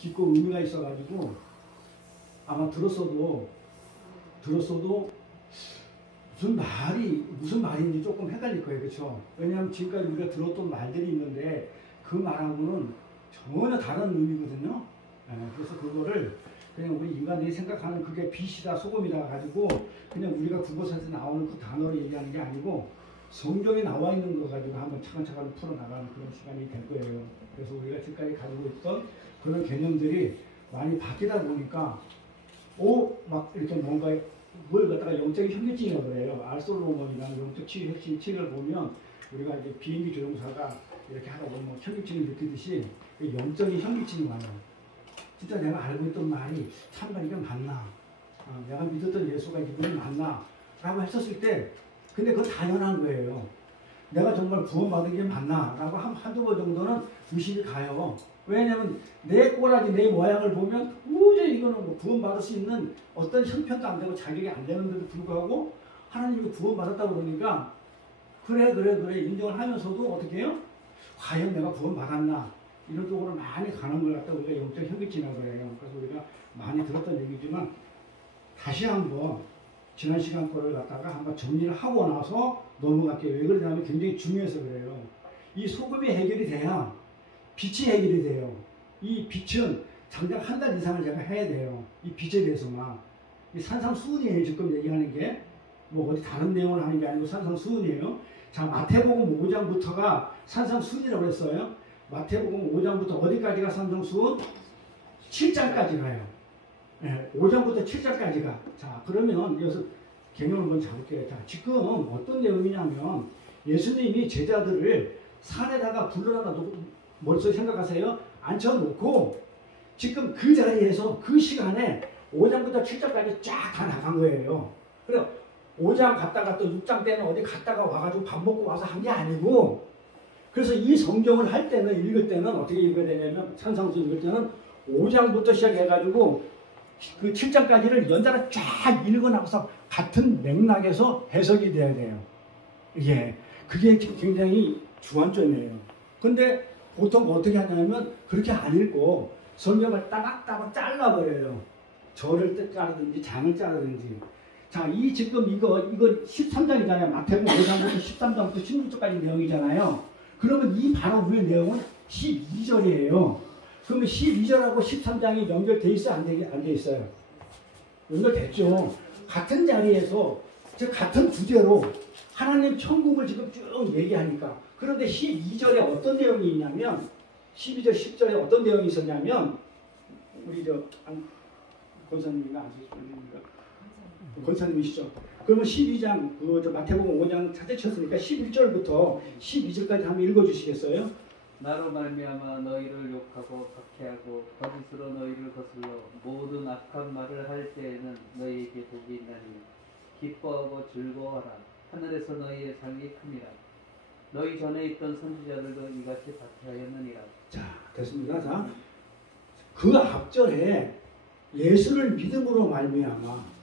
깊고 의미가 있어가지고 아마 들었어도 무슨 말인지 조금 헷갈릴 거예요. 그렇죠? 왜냐하면 지금까지 우리가 들었던 말들이 있는데 그 말하고는 전혀 다른 의미거든요. 그래서 그거를 그냥 우리 인간들이 생각하는 그게 빛이다 소금이다 가지고 그냥 우리가 그곳에서 나오는 그 단어로 얘기하는 게 아니고 성경에 나와 있는 거 가지고 한번 차근차근 풀어나가는 그런 시간이 될 거예요. 그래서 우리가 지금까지 가지고 있던 그런 개념들이 많이 바뀌다 보니까 막 이렇게 뭔가 뭘 갖다가 영적인 현기증이라고 그래요. 알솔로몬이라는 영적 치유를 보면 우리가 이제 비행기 조종사가 이렇게 하다 보면 현기증을 느끼듯이 영적인 현기증이 와요. 진짜 내가 알고 있던 말이 참말 이게 맞나? 내가 믿었던 예수가 이분이 맞나? 라고 했었을 때 근데 그건 당연한 거예요. 내가 정말 구원받은 게 맞나? 라고 한두 번 정도는 의식이 가요. 왜냐면 내 꼬라지, 내 모양을 보면 도저히 이거는 뭐 구원받을 수 있는 어떤 형편도 안 되고 자격이 안 되는데도 불구하고 하나님이 구원받았다고 그러니까 그래 인정을 하면서도 어떻게 해요? 과연 내가 구원받았나? 이런 쪽으로 많이 가는 걸 갖다 우리가 영적 현기증이라고 해요. 그래서 우리가 많이 들었던 얘기지만 다시 한번 지난 시간 거를 갖다가 한번 정리를 하고 나서 넘어갈게요. 왜 그러냐면 굉장히 중요해서 그래요. 이 소금이 해결이 돼야 빛이 해결이 돼요. 이 빛은 당장 한 달 이상을 제가 해야 돼요. 이 빛에 대해서만. 이 산상수훈이에요. 지금 얘기하는 게. 뭐 어디 다른 내용을 하는 게 아니고 산상수훈이에요. 자, 마태복음 5장부터가 산상수훈이라고 했어요. 마태복음 5장부터 어디까지가 산상수훈? 7장까지 가요. 네, 5장부터 7장까지 가. 자, 그러면 여기서 개념을 한번 잡을게요. 자, 지금 어떤 내용이냐면 예수님이 제자들을 산에다가 불러다가 머릿속에 생각하세요. 앉혀놓고 지금 그 자리에서 그 시간에 5장부터 7장까지 쫙 다 나간 거예요. 그래 5장 갔다가 또 6장 때는 어디 갔다가 와가지고 밥 먹고 와서 한 게 아니고 그래서 이 성경을 할 때는 읽을 때는 어떻게 읽어야 되냐면 산상수 읽을 때는 5장부터 시작해가지고 그 7장까지를 연달아 쫙 읽어나가서 같은 맥락에서 해석이 돼야 돼요. 그게 굉장히 주안점이에요. 근데 보통 어떻게 하냐면 그렇게 안 읽고 성경을 따박따박 잘라버려요. 절을 자르든지 장을 자르든지. 자, 지금 이거 13장이잖아요. 마태복음 5장부터 13장부터 16장까지 내용이잖아요. 그러면 이 바로 위의 내용은 12절이에요. 그러면 12절하고 13장이 연결돼 있어요? 안 돼 있어요? 연결됐죠. 같은 자리에서 즉 같은 주제로 하나님 천국을 지금 쭉 얘기하니까 그런데 12절에 어떤 내용이 있냐면 12절 10절에 어떤 내용이 있었냐면 우리 권사님인가 권사님이시죠. 그러면 12장 마태복음 5장 찾으셨으니까 11절부터 12절까지 한번 읽어주시겠어요? 나로 말미암아 너희를 욕하고 박해하고 거짓으로 너희를 거슬러 모든 악한 말을 할 때에는 너희에게 복이 있나니 기뻐하고 즐거워하라. 하늘에서 너희의 상이 큽니다. 너희 전에 있던 선지자들도 이같이 박해하였느니라. 자, 됐습니다. 자, 그 앞절에 예수를 믿음으로 말미암아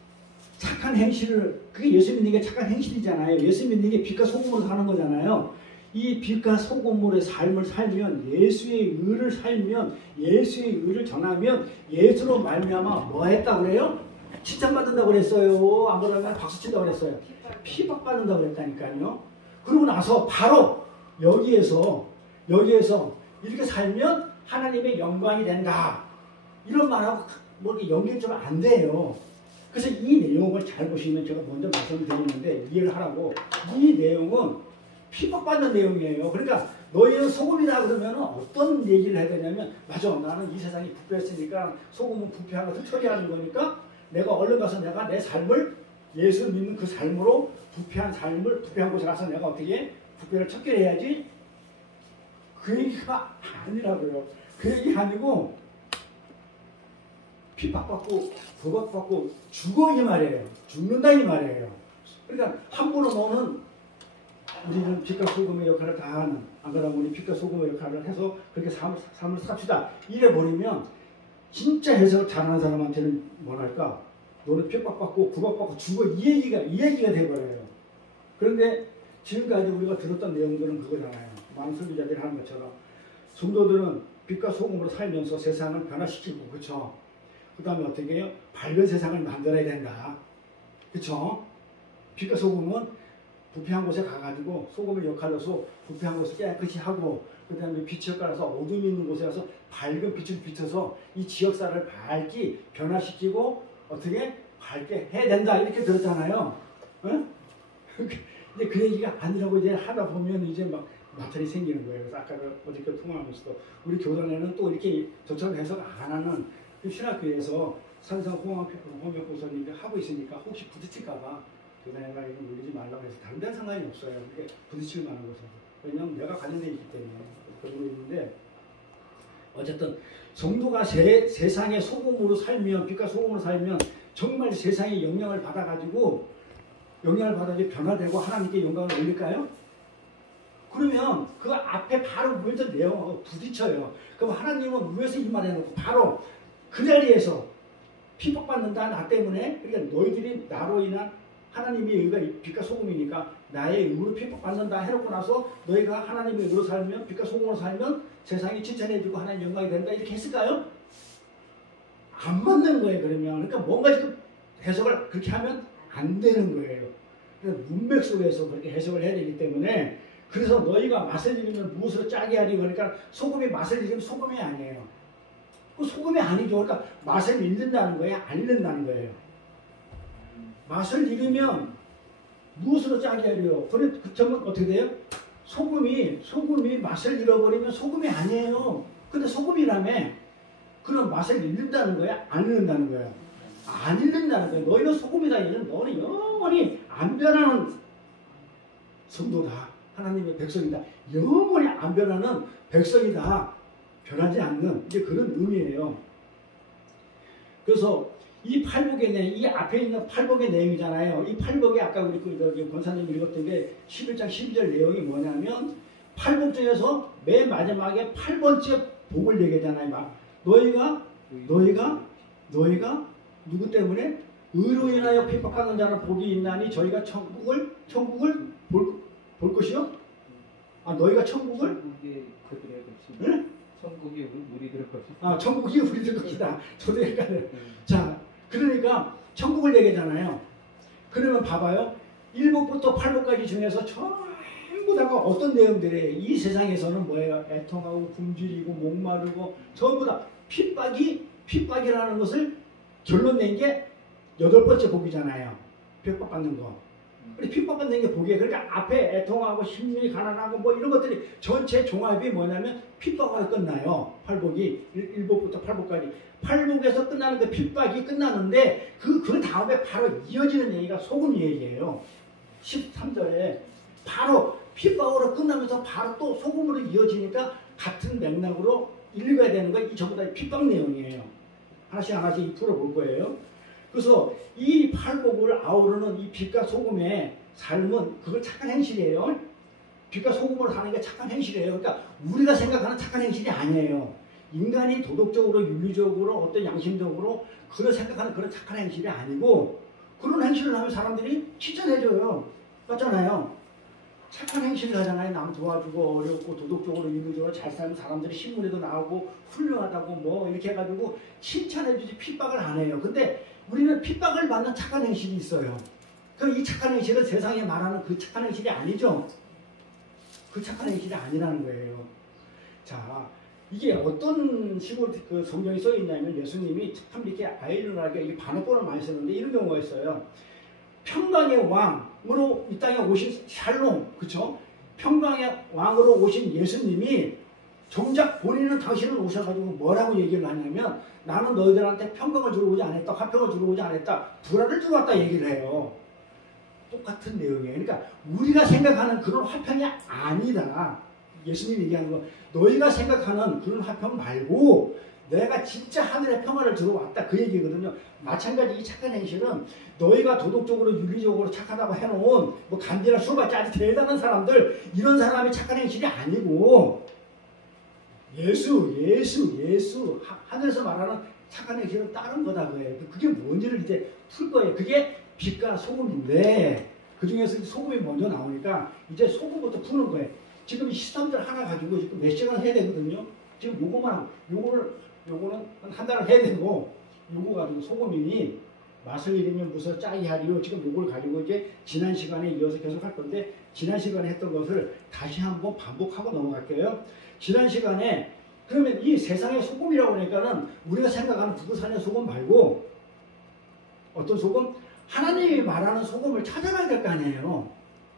착한 행실을 그게 예수 믿는 게 착한 행실이잖아요. 예수 믿는 게 빛과 소금으로 사는 거잖아요. 이 빛과 소금물의 삶을 살면 예수의 의를 살면 예수의 의를 전하면 예수로 말미암아 뭐 했다고 그래요? 칭찬받는다고 그랬어요. 안 그러면 박수 친다고 그랬어요. 피박받는다고 그랬다니까요. 그러고 나서 바로 여기에서 이렇게 살면 하나님의 영광이 된다. 이런 말하고 뭐 이렇게 연결이 좀 안 돼요. 그래서 이 내용을 잘 보시면 제가 먼저 말씀을 드리는데 이해를 하라고 이 내용은 핍박받는 내용이에요. 그러니까 너희는 소금이다 그러면 어떤 얘기를 해야 되냐면 맞아 나는 이 세상이 부패했으니까 소금은 부패하는 것을 처리하는 거니까 내가 얼른 가서 내가 내 삶을 예수를 믿는 그 삶으로 부패한 곳에 가서 내가 어떻게 부패를 척결해야지 그 얘기가 아니라고요. 그 얘기 아니고 핍박받고 구박받고 죽어 이 말이에요. 죽는다 이 말이에요. 그러니까 함부로 너는 우리는 빛과 소금의 역할을 다 하는 안 그러면 우리 빛과 소금의 역할을 해서 그렇게 삶을 삽시다. 이래버리면 진짜 해석을 잘하는 사람한테는 뭐랄까 너는 핍박받고 구박받고 죽어 이 얘기가 돼버려요. 그런데 지금까지 우리가 들었던 내용들은 그거잖아요. 많은 설교자들이 하는 것처럼 성도들은 빛과 소금으로 살면서 세상을 변화시키고, 그쵸? 그 다음에 어떻게 해요? 밝은 세상을 만들어야 된다. 그쵸? 빛과 소금은 부패한 곳에 가가지고 소금을 역할로서 부패한 곳을 깨끗이 하고, 그 다음에 빛을 깔아서 어둠이 있는 곳에 가서 밝은 빛을 비춰서 이 지역사를 밝게 변화시키고 어떻게 밝게 해야 된다. 이렇게 들었잖아요. 응? 근데 그 얘기가 아니라고 이제 하다 보면 이제 막 마찰이 생기는 거예요. 그래서 아까 어저께 통화하면서도 우리 교단에는 또 이렇게 저처럼 해석 안 하는 그 신학교에서 산상 홍역 보선님이 하고 있으니까 혹시 부딪힐까봐 교단에 가 이거 올리지 말라고 해서 다른 데는 상관이 없어요. 이게 부딪힐 만한 것은. 왜냐면 내가 관련되어 있기 때문에 그런 거 있는데 어쨌든 성도가 세상의 소금으로 살면 빛과 소금으로 살면 정말 세상에 영향을 받아가지고 변화되고 하나님께 영광을 올릴까요? 그러면 그 앞에 바로 먼저 내용하고 부딪혀요. 그럼 하나님은 위에서 이 말해놓고 바로 그 자리에서 핍박받는다 나 때문에 그러니까 너희들이 나로 인한 하나님의 의가 빛과 소금이니까 나의 의로 핍박받는다 해놓고 나서 너희가 하나님의 의로 살면 빛과 소금으로 살면 세상이 칭찬해주고 하나님 영광이 된다 이렇게 했을까요? 안 맞는 거예요. 그러면 그러니까 뭔가 지금 해석을 그렇게 하면 안 되는 거예요. 그래서 문맥 속에서 그렇게 해석을 해야 되기 때문에 그래서 너희가 맛을 잃으면 무엇으로 짜게 하리 그러니까 소금이 맛을 잃으면 소금이 아니에요. 그 소금이 아니죠. 그러니까 맛을 잃는다는 거예요? 안 잃는다는 거예요? 맛을 잃으면 무엇으로 짜게 하려? 그래 그 점은 어떻게 돼요? 소금이 맛을 잃어버리면 소금이 아니에요. 근데 소금이라며 그런 맛을 잃는다는 거야? 안 잃는다는 거야? 안 잃는다는 거야. 너희는 소금이다. 너는 영원히 안 변하는 성도다. 하나님의 백성이다. 영원히 안 변하는 백성이다. 변하지 않는 이제 그런 의미예요. 그래서 이 팔복의 내용, 이 앞에 있는 팔복의 내용이잖아요. 이 팔복이 아까 우리 권사님 읽었던 게 11장 12절 내용이 뭐냐면 팔복 중에서 맨 마지막에 8번째 복을 얘기하잖아요. 너희가 누구 때문에 의로 인하여 핍박하는 자는 복이 있나니 저희가 천국을 볼 것이요? 아 너희가 천국이 그들의 것이다. 응? 천국이 우리들 것이다. 아 천국이 우리들 것이다. 저도 헷갈려요. 자 그러니까 천국을 얘기하잖아요. 그러면 봐봐요. 1복부터 8복까지 중에서 전부 다가 어떤 내용들이에요. 이 세상에서는 뭐예요? 애통하고 굶주리고 목마르고 전부 다 핍박이라는 것을 결론 낸 게 8번째 복이잖아요. 핍박받는 거. 핍박받는 게 복이에요. 그러니까 앞에 애통하고 심리 가난하고 뭐 이런 것들이 전체 종합이 뭐냐면 핍박으로 끝나요. 8복이 1복부터 8복까지. 8복에서 끝나는 그 핍박이 끝나는데 그 다음에 바로 이어지는 얘기가 소금 얘기예요. 13절에 바로 핍박으로 끝나면서 바로 또 소금으로 이어지니까 같은 맥락으로 읽어야 되는 거 이 전부 다 핍박 내용이에요. 하나씩 풀어볼 거예요. 그래서 이 팔복을 아우르는 이 빛과 소금의 삶은 그걸 착한 행실이에요. 빛과 소금으로 사는 게 착한 행실이에요. 그러니까 우리가 생각하는 착한 행실이 아니에요. 인간이 도덕적으로 윤리적으로 어떤 양심적으로 그런 생각하는 그런 착한 행실이 아니고 그런 행실을 하면 사람들이 칭찬해줘요. 맞잖아요. 착한 행실을 하잖아요. 남 도와주고 어렵고 도덕적으로 윤리적으로 잘 살면 사람들이 신문에도 나오고 훌륭하다고 뭐 이렇게 해가지고 칭찬해주지 핍박을 안 해요. 근데 우리는 핍박을 받는 착한 행실이 있어요. 그럼 이 착한 행실은 세상에 말하는 그 착한 행실이 아니죠. 그 착한 행실이 아니라는 거예요. 자, 이게 어떤 식으로 그 성경이 써 있냐면 예수님이 참 이렇게 아이러니하게 이게 반어법을 많이 쓰는데 이런 경우가 있어요. 평강의 왕으로 이 땅에 오신 샬롬, 그쵸? 평강의 왕으로 오신 예수님이 정작 본인은 당신은 오셔가지고 뭐라고 얘기를 하냐면 나는 너희들한테 평강을 주러 오지 않았다, 화평을 주러 오지 않았다, 불화를 주러 왔다 얘기를 해요. 똑같은 내용이에요. 그러니까 우리가 생각하는 그런 화평이 아니다. 예수님이 얘기하는 거 너희가 생각하는 그런 화평 말고 내가 진짜 하늘의 평화를 주러 왔다 그 얘기거든요. 마찬가지 이 착한 행실은 너희가 도덕적으로 윤리적으로 착하다고 해놓은 뭐 간디나 수로받지 아주 대단한 사람들 이런 사람이 착한 행실이 아니고 예수 하늘에서 말하는 착한 행실은 다른 거다 그거예요. 그게 뭔지를 이제 풀 거예요. 그게 빛과 소금인데 그 중에서 소금이 먼저 나오니까 이제 소금부터 푸는 거예요. 지금 13절 하나 가지고 지금 몇 시간 해야 되거든요. 지금 요거만 요거는 한 달을 해야 되고 요거 가지고 소금이니 맛을 잃으면 무슨 짜이 하리요. 지금 요걸 가지고 이제 지난 시간에 이어서 계속 할 건데 지난 시간에 했던 것을 다시 한번 반복하고 넘어갈게요. 지난 시간에 그러면 이 세상의 소금이라고 하니까는 우리가 생각하는 북한산의 소금 말고 어떤 소금? 하나님이 말하는 소금을 찾아가야 될 거 아니에요.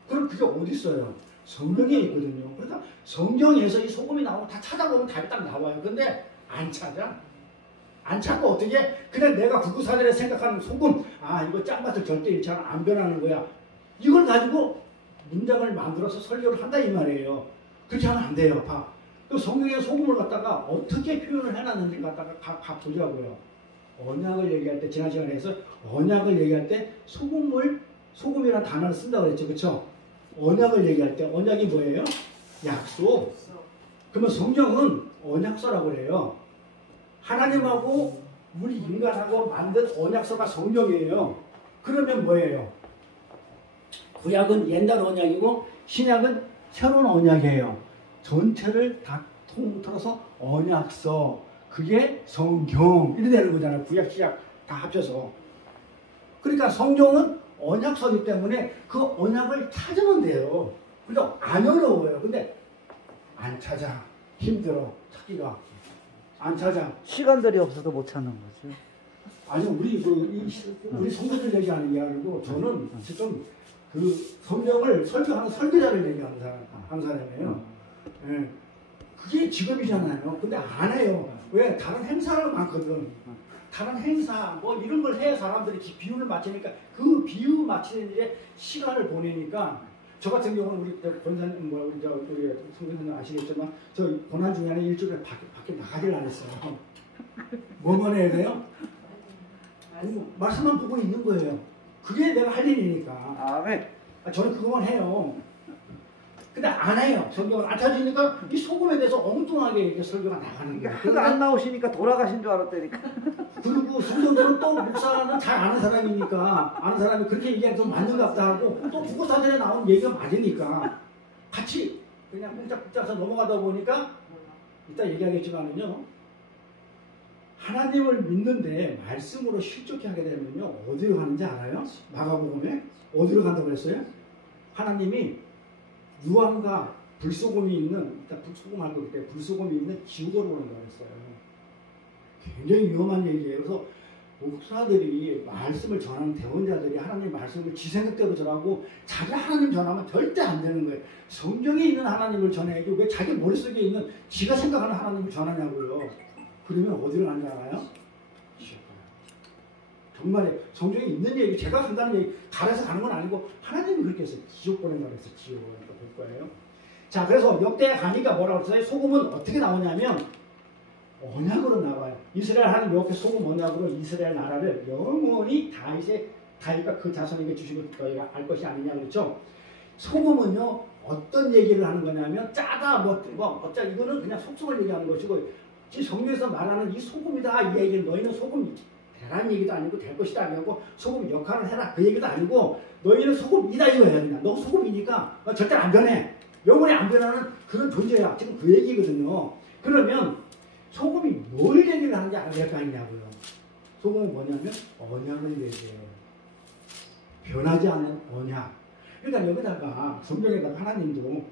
그럼 그게 어디 있어요? 성경에 있거든요. 그러니까 성경에서 이 소금이 나오면 다 찾아보면 답이 딱 나와요. 근데 안 찾아. 안 찾고 어떻게 그냥 내가 북한산에 생각하는 소금 이거 짠맛을 절대 잃지 않아 안 변하는 거야. 이걸 가지고 문장을 만들어서 설교를 한다 이 말이에요. 그렇게 하면 안 돼요. 봐. 그 성경의 소금을 갖다가 어떻게 표현을 해놨는지 갖다가 보자고요. 언약을 얘기할 때 지난 시간에 해서 언약을 얘기할 때 소금이라는 단어를 쓴다고 그랬죠. 그렇죠? 언약을 얘기할 때 언약이 뭐예요? 약속. 그러면 성경은 언약서라고 그래요. 하나님하고 우리 인간하고 만든 언약서가 성경이에요. 그러면 뭐예요? 구약은 옛날 언약이고 신약은 새로운 언약이에요. 전체를 다 통틀어서 언약서. 그게 성경. 이래 되는 거잖아요. 구약, 신약 다 합쳐서. 그러니까 성경은 언약서이기 때문에 그 언약을 찾으면 돼요. 그러니까 안 어려워요. 근데 안 찾아. 힘들어. 찾기가. 안 찾아. 시간들이 없어서 못 찾는 거죠. 아니 우리 우리 성도들 얘기하는 게 아니고 저는 지금 그 성경을 설교하는 설교자를 얘기하는 사람이에요. 예. 그게 직업이잖아요. 근데 안 해요. 왜? 다른 행사가 많거든. 다른 행사 뭐 이런 걸 해 사람들이 비유를 맞추니까 그 비유 맞추는 일에 시간을 보내니까 저 같은 경우는 우리 권사님 우리 성교사님 아시겠지만 저 고난 중에는 일주일에 밖에 나가질 않았어요. 뭐만 해야 돼요? 말씀만 보고 있는 거예요. 그게 내가 할 일이니까. 아멘. 저는 그거만 해요. 근데 안 해요. 성경을 안 찾으니까 이 소금에 대해서 엉뚱하게 이렇게 설교가 나가는 거예요. 하도 안 나오시니까 돌아가신 줄 알았다니까. 그리고 성도들은 또 목사는 잘 아는 사람이니까 아는 사람이 그렇게 얘기하면 좀 맞는 것 같다 하고 또 국어사전에 나온 얘기가 맞으니까 같이 그냥 꼼짝꼼짝해서 넘어가다 보니까 이따 얘기하겠지만은요. 하나님을 믿는데 말씀으로 실족히 하게 되면요. 어디로 가는지 알아요? 마가복음에 어디로 간다고 했어요? 하나님이 유황과 불소금이 있는, 일단 불소금 할 거기 때문에 불소금이 있는 지옥으로 오는 거였어요. 굉장히 위험한 얘기예요. 그래서 목사들이 말씀을 전하는 대원자들이 하나님 말씀을 지 생각대로 전하고 자기 하나님 전하면 절대 안 되는 거예요. 성경에 있는 하나님을 전해야지 왜 자기 머릿속에 있는 지가 생각하는 하나님을 전하냐고요. 그러면 어디로 가는지 알아요? 정말 성경에 있는 얘기, 제가 한다는 얘기, 가려서 가는 건 아니고 하나님이 그렇게 했어요. 지옥 보낸다고 했어요. 지옥 보낸다고 볼 거예요. 자, 그래서 역대 가니까 뭐라고 했어요? 소금은 어떻게 나오냐면 언약으로 나와요. 이스라엘 하나님 이렇게 소금 언약으로 이스라엘 나라를 영원히 다윗과 그 자손에게 주시고 너희가 알 것이 아니냐 그렇죠? 소금은요 어떤 얘기를 하는 거냐면 짜다 어쩌 이거는 그냥 속성을 얘기하는 것이고 지금 성경에서 말하는 이 소금이다 이 얘기는 너희는 소금 되라는 얘기도 아니고 될 것이다 아니고 소금 역할을 해라 그 얘기도 아니고 너희는 소금이다 이거야 그냥 너 소금이니까 너 절대 안 변해 영원히 안 변하는 그런 존재야 지금 그 얘기거든요. 그러면 소금이 뭘 얘기를 하는지 알아야 될 거 아니냐고요. 소금은 뭐냐면 언약을 얘기해요. 변하지 않는 언약. 그러니까 여기다가 성경에다가 하나님도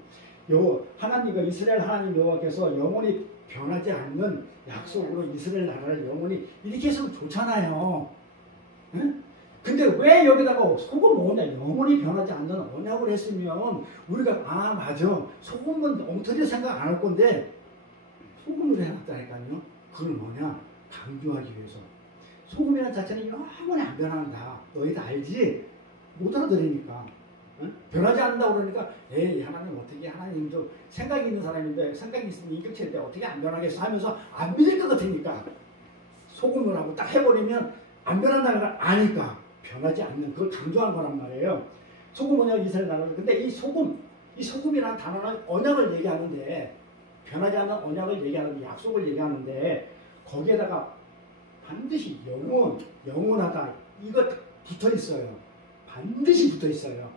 하나님과 이스라엘 하나님 여호와께서 영원히 변하지 않는 약속으로 이스라엘 나라를 영원히 이렇게 했으면 좋잖아요. 응? 근데 왜 여기다가 소금 뭐냐 영원히 변하지 않는 언약을 했으면 우리가 맞아 소금은 엉터리 생각 안 할 건데 소금으로 해놨다니까요. 그건 뭐냐 강조하기 위해서 소금이라는 자체는 영원히 안 변한다. 너희도 알지? 못 알아들으니까 응? 변하지 않는다고 그러니까 에이 하나님 어떻게 하나님 좀 생각이 있는 사람인데 생각이 있으면 인격체인데 어떻게 안 변하겠어 하면서 안 믿을 것 같으니까 소금을 하고 딱 해버리면 안 변한다는 걸 아니까 변하지 않는 그걸 강조한 거란 말이에요. 소금 언약 이스라엘 나라를 근데 이 소금이라는 단어는 언약을 얘기하는데 변하지 않는 언약을 얘기하는데 약속을 얘기하는데 거기에다가 반드시 영원하다 이거 붙어 있어요. 반드시 붙어 있어요.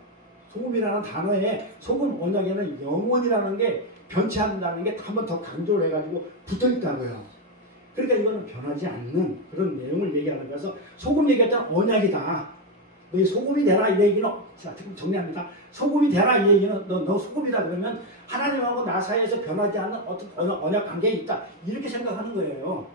소금이라는 단어에 소금 언약에는 영원이라는 게 변치 않는다는 게 한 번 더 강조를 해가지고 붙어 있다고요. 그러니까 이거는 변하지 않는 그런 내용을 얘기하는 거라서 소금 얘기할 때는 언약이다. 너희 소금이 되라 이 얘기는 자 지금 정리합니다. 소금이 되라 이 얘기는 너 소금이다 그러면 하나님하고 나 사이에서 변하지 않는 어떤 언약 관계에 있다 이렇게 생각하는 거예요.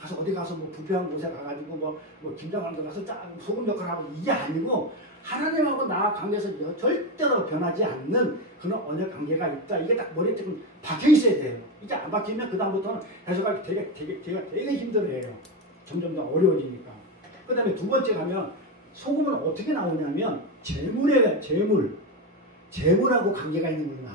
가서 어디 가서 뭐 부패한 곳에 가가지고 뭐 김장하는 데 가서 소금 역할을 하고 이게 아니고 하나님하고 나 관계에서 절대로 변하지 않는 그런 언약 관계가 있다. 이게 딱 머리에 좀 박혀 있어야 돼요. 이게 안 박히면 그 다음부터는 해석하기 되게 힘들어요. 점점 더 어려워지니까. 그 다음에 두 번째 가면 소금은 어떻게 나오냐면 재물하고 관계가 있는 거구나.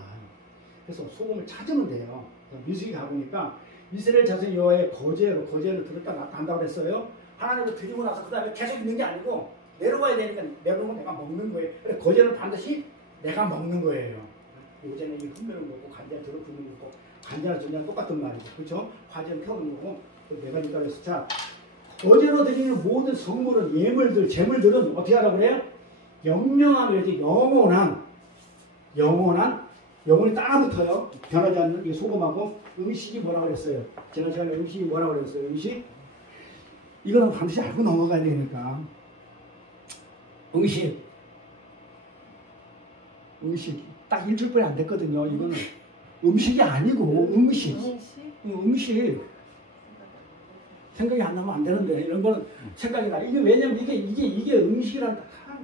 그래서 소금을 찾으면 돼요. 민수기 가보니까 이스라엘 자손 여호와의 거제를 들었다 나간다고 그랬어요. 하나님을 드리고 나서 그 다음에 계속 있는 게 아니고 내려와야 되니까 내려오면 내가 먹는 거예요. 그래 거제는 반드시 내가 먹는 거예요. 요새는 이 흠면을 먹고 간장 들어 붓는 거고 간장을 전혀 똑같은 말이죠. 그렇죠? 화제는 태우는 거고 내가 있다 그래서 자 거제로 드리는 모든 성물은 예물들 재물들은 어떻게 하라고 그래요? 영영한 그래야지 영원히 따라붙어요. 변하지 않는 이 소금하고 음식이 뭐라고 그랬어요? 지난 시간에 음식이 뭐라고 그랬어요? 음식? 이거는 반드시 알고 넘어가야 되니까. 음식 딱 일주일뿐이 안 됐거든요. 이거는 음식이 아니고 음식 생각이 안 나면 안 되는데 이런 거는 생각이 나. 이게 왜냐면 이게 음식이란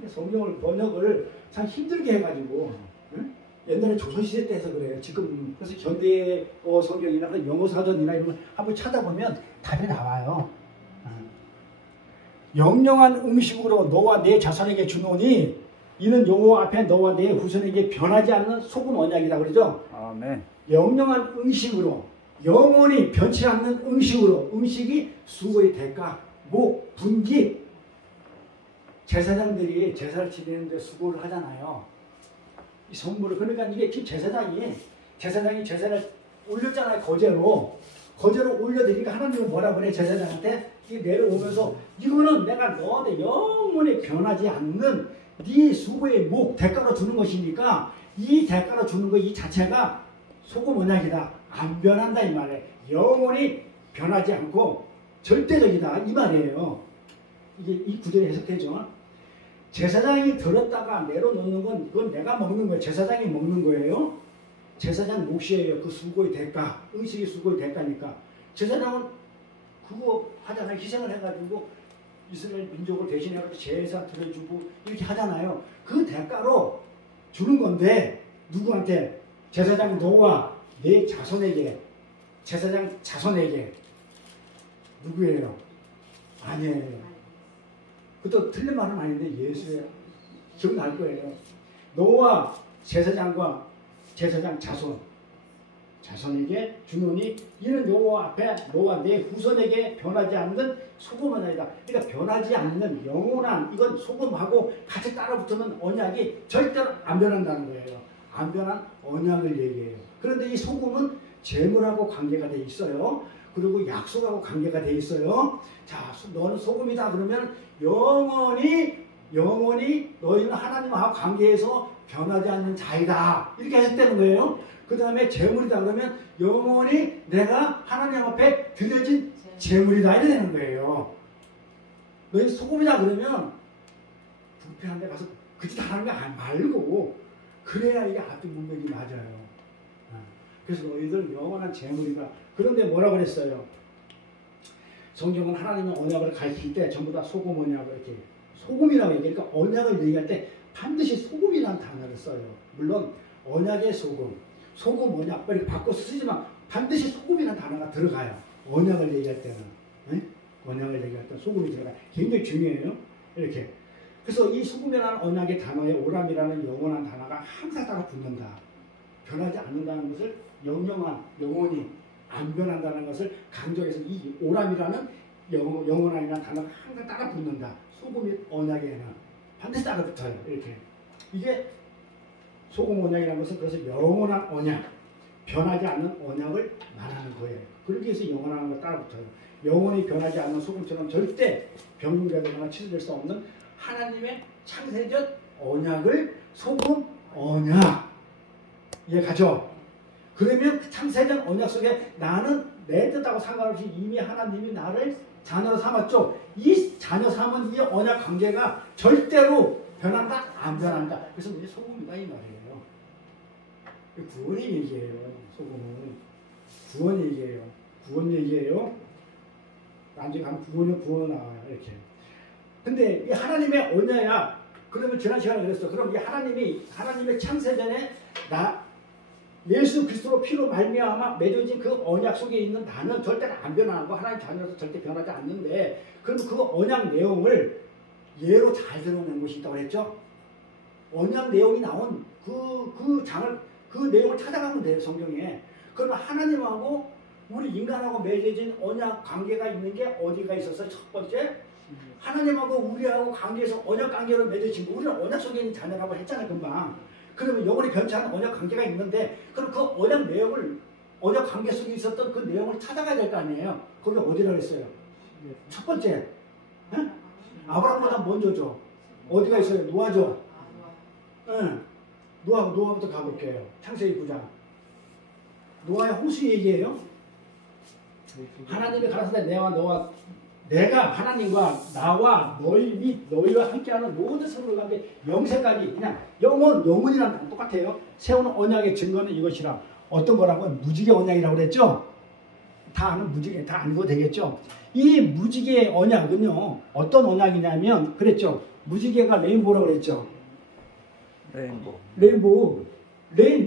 성경을 번역을 참 힘들게 해가지고 응? 옛날에 조선시대 때 해서 그래요. 지금 그래서 현대 성경이나 영어 사전이나 이런 걸 한번 찾아보면 답이 나와요. 영영한 음식으로 너와 내 자손에게 주노니 이는 여호와 앞에 너와 내 후손에게 변하지 않는 소금 언약이다 그러죠. 아멘. 영영한 음식으로 영원히 변치 않는 음식으로 음식이 수고의 대가, 목, 분기 제사장들이 제사를 지내는데 수고를 하잖아요. 이 성물을 그러니까 이게 제사장이 제사를 올렸잖아요. 거제로 올려드리니까 하나님은 뭐라 그래 제사장한테 이 내려오면서 이거는 내가 너한테 영원히 변하지 않는 네 수고의 목 대가로 주는 것이니까 이 대가로 주는 거 이 자체가 소금 언약이다. 안 변한다 이 말이에요. 영원히 변하지 않고 절대적이다 이 말이에요. 이게 이 구절이 해석되죠. 제사장이 들었다가 내려놓는 건 이건 내가 먹는 거예요. 제사장이 먹는 거예요. 제사장 몫이에요. 그 수고의 대가, 의식의 수고의 대가니까. 제사장은 그거 하잖아요. 희생을 해가지고 이스라엘 민족을 대신해가지고 제사 드려주고 이렇게 하잖아요. 그 대가로 주는 건데 누구한테? 제사장 너와 내 자손에게, 제사장 자손에게. 누구예요? 아니에요. 그것도 틀린 말은 아닌데 예수예요. 기억날 거예요. 너와 제사장과 제사장 자손에게 주노니 이는 여호와 앞에 너와 내 후손에게 변하지 않는 소금 언약이다. 그러니까 변하지 않는 영원한 이건 소금하고 같이 따라붙으면 언약이 절대로 안 변한다는 거예요. 안 변한 언약을 얘기해요. 그런데 이 소금은 재물하고 관계가 돼 있어요. 그리고 약속하고 관계가 돼 있어요. 자, 너는 소금이다 그러면 영원히 너희는 하나님과 관계에서 변하지 않는 자이다. 이렇게 해석되는 거예요. 그 다음에 재물이다 그러면 영원히 내가 하나님 앞에 드려진 재물이다. 이렇게 되는 거예요. 너희 소금이다 그러면 부패한 데 가서 그 짓 하는 거 말고 그래야 이게 앞뒤 문맥이 맞아요. 그래서 너희들 영원한 재물이다. 그런데 뭐라 그랬어요? 성경은 하나님의 언약을 가르칠 때 전부 다 소금 언약을 이렇게 소금이라고 얘기하니까 언약을 얘기할 때 반드시 소금이라는 단어를 써요. 물론 언약의 소금 언약 빨리 바꿔 쓰지만 반드시 소금이라는 단어가 들어가요. 언약을 얘기할 때는 언약을 얘기할 때는 소금이 들어가요. 굉장히 중요해요. 이렇게 그래서 이 소금이라는 언약의 단어에 오람이라는 영원한 단어가 항상 따라 붙는다. 변하지 않는다는 것을 영원히 안 변한다는 것을 강조해서 이 오람이라는 영원한이라는 단어가 항상 따라 붙는다. 소금이 언약에는 반드시 따라 붙어요. 이렇게 이게 소금 언약이라는 것은 그래서 영원한 언약, 변하지 않는 언약을 말하는 거예요. 그렇게 해서 영원한 걸 따라 붙어요. 영원히 변하지 않는 소금처럼 절대 변경되거나 취소될 수 없는 하나님의 창세적 언약을 소금 언약 이해가죠? 그러면 그 창세전 언약 속에 나는 내 뜻하고 상관없이 이미 하나님이 나를 자녀로 삼았죠. 이 자녀 삼은 이 언약 관계가 절대로 변한다? 안 변한다. 그래서 우리 소금이다 이 말이에요. 구원의 얘기예요. 소금은. 구원 얘기예요. 구원 얘기예요. 나중에 가면 구원은 나와요. 이렇게. 근데 이 하나님의 언약이야. 그러면 지난 시간에 그랬어. 그럼 이 하나님의 창세전에 예수 그리스도로 피로 말미암아 맺어진 그 언약 속에 있는 나는 절대로 안 변하고 하나님 자녀로서 절대 변하지 않는데 그럼 그 언약 내용을 예로 잘 드러낸 것이 있다고 그랬죠? 언약 내용이 나온 그 내용을 찾아가면 돼요, 성경에. 그러면 하나님하고 우리 인간하고 맺어진 언약 관계가 있는 게 어디가 있어서 첫 번째 하나님하고 우리하고 관계에서 언약 관계로 맺어진 거 우리는 언약 속에 있는 자녀라고 했잖아요, 금방. 그러면 영원히 변치 않은 언약 관계가 있는데 그럼 그 언약 내용을 언약 관계 속에 있었던 그 내용을 찾아가야 될 거 아니에요. 거기 어디라고 했어요? 첫 번째 아브라함보다 먼저죠. 어디가 있어요? 노아죠. 응. 노아부터 가볼게요. 창세기 9장. 노아의 홍수 얘기예요. 하나님이 가라사대 내가 하나님과 나와 너희 및 너희와 함께하는 모든 생물 가운데 영생까지 그냥 영원이란 건 똑같아요. 세우는 언약의 증거는 이것이라. 어떤 거라고? 무지개 언약이라고 그랬죠? 다 아는 무지개, 다 알고 되겠죠? 이 무지개의 언약은요, 어떤 언약이냐면, 그랬죠? 무지개가 레인보라고 그랬죠? 레인보우.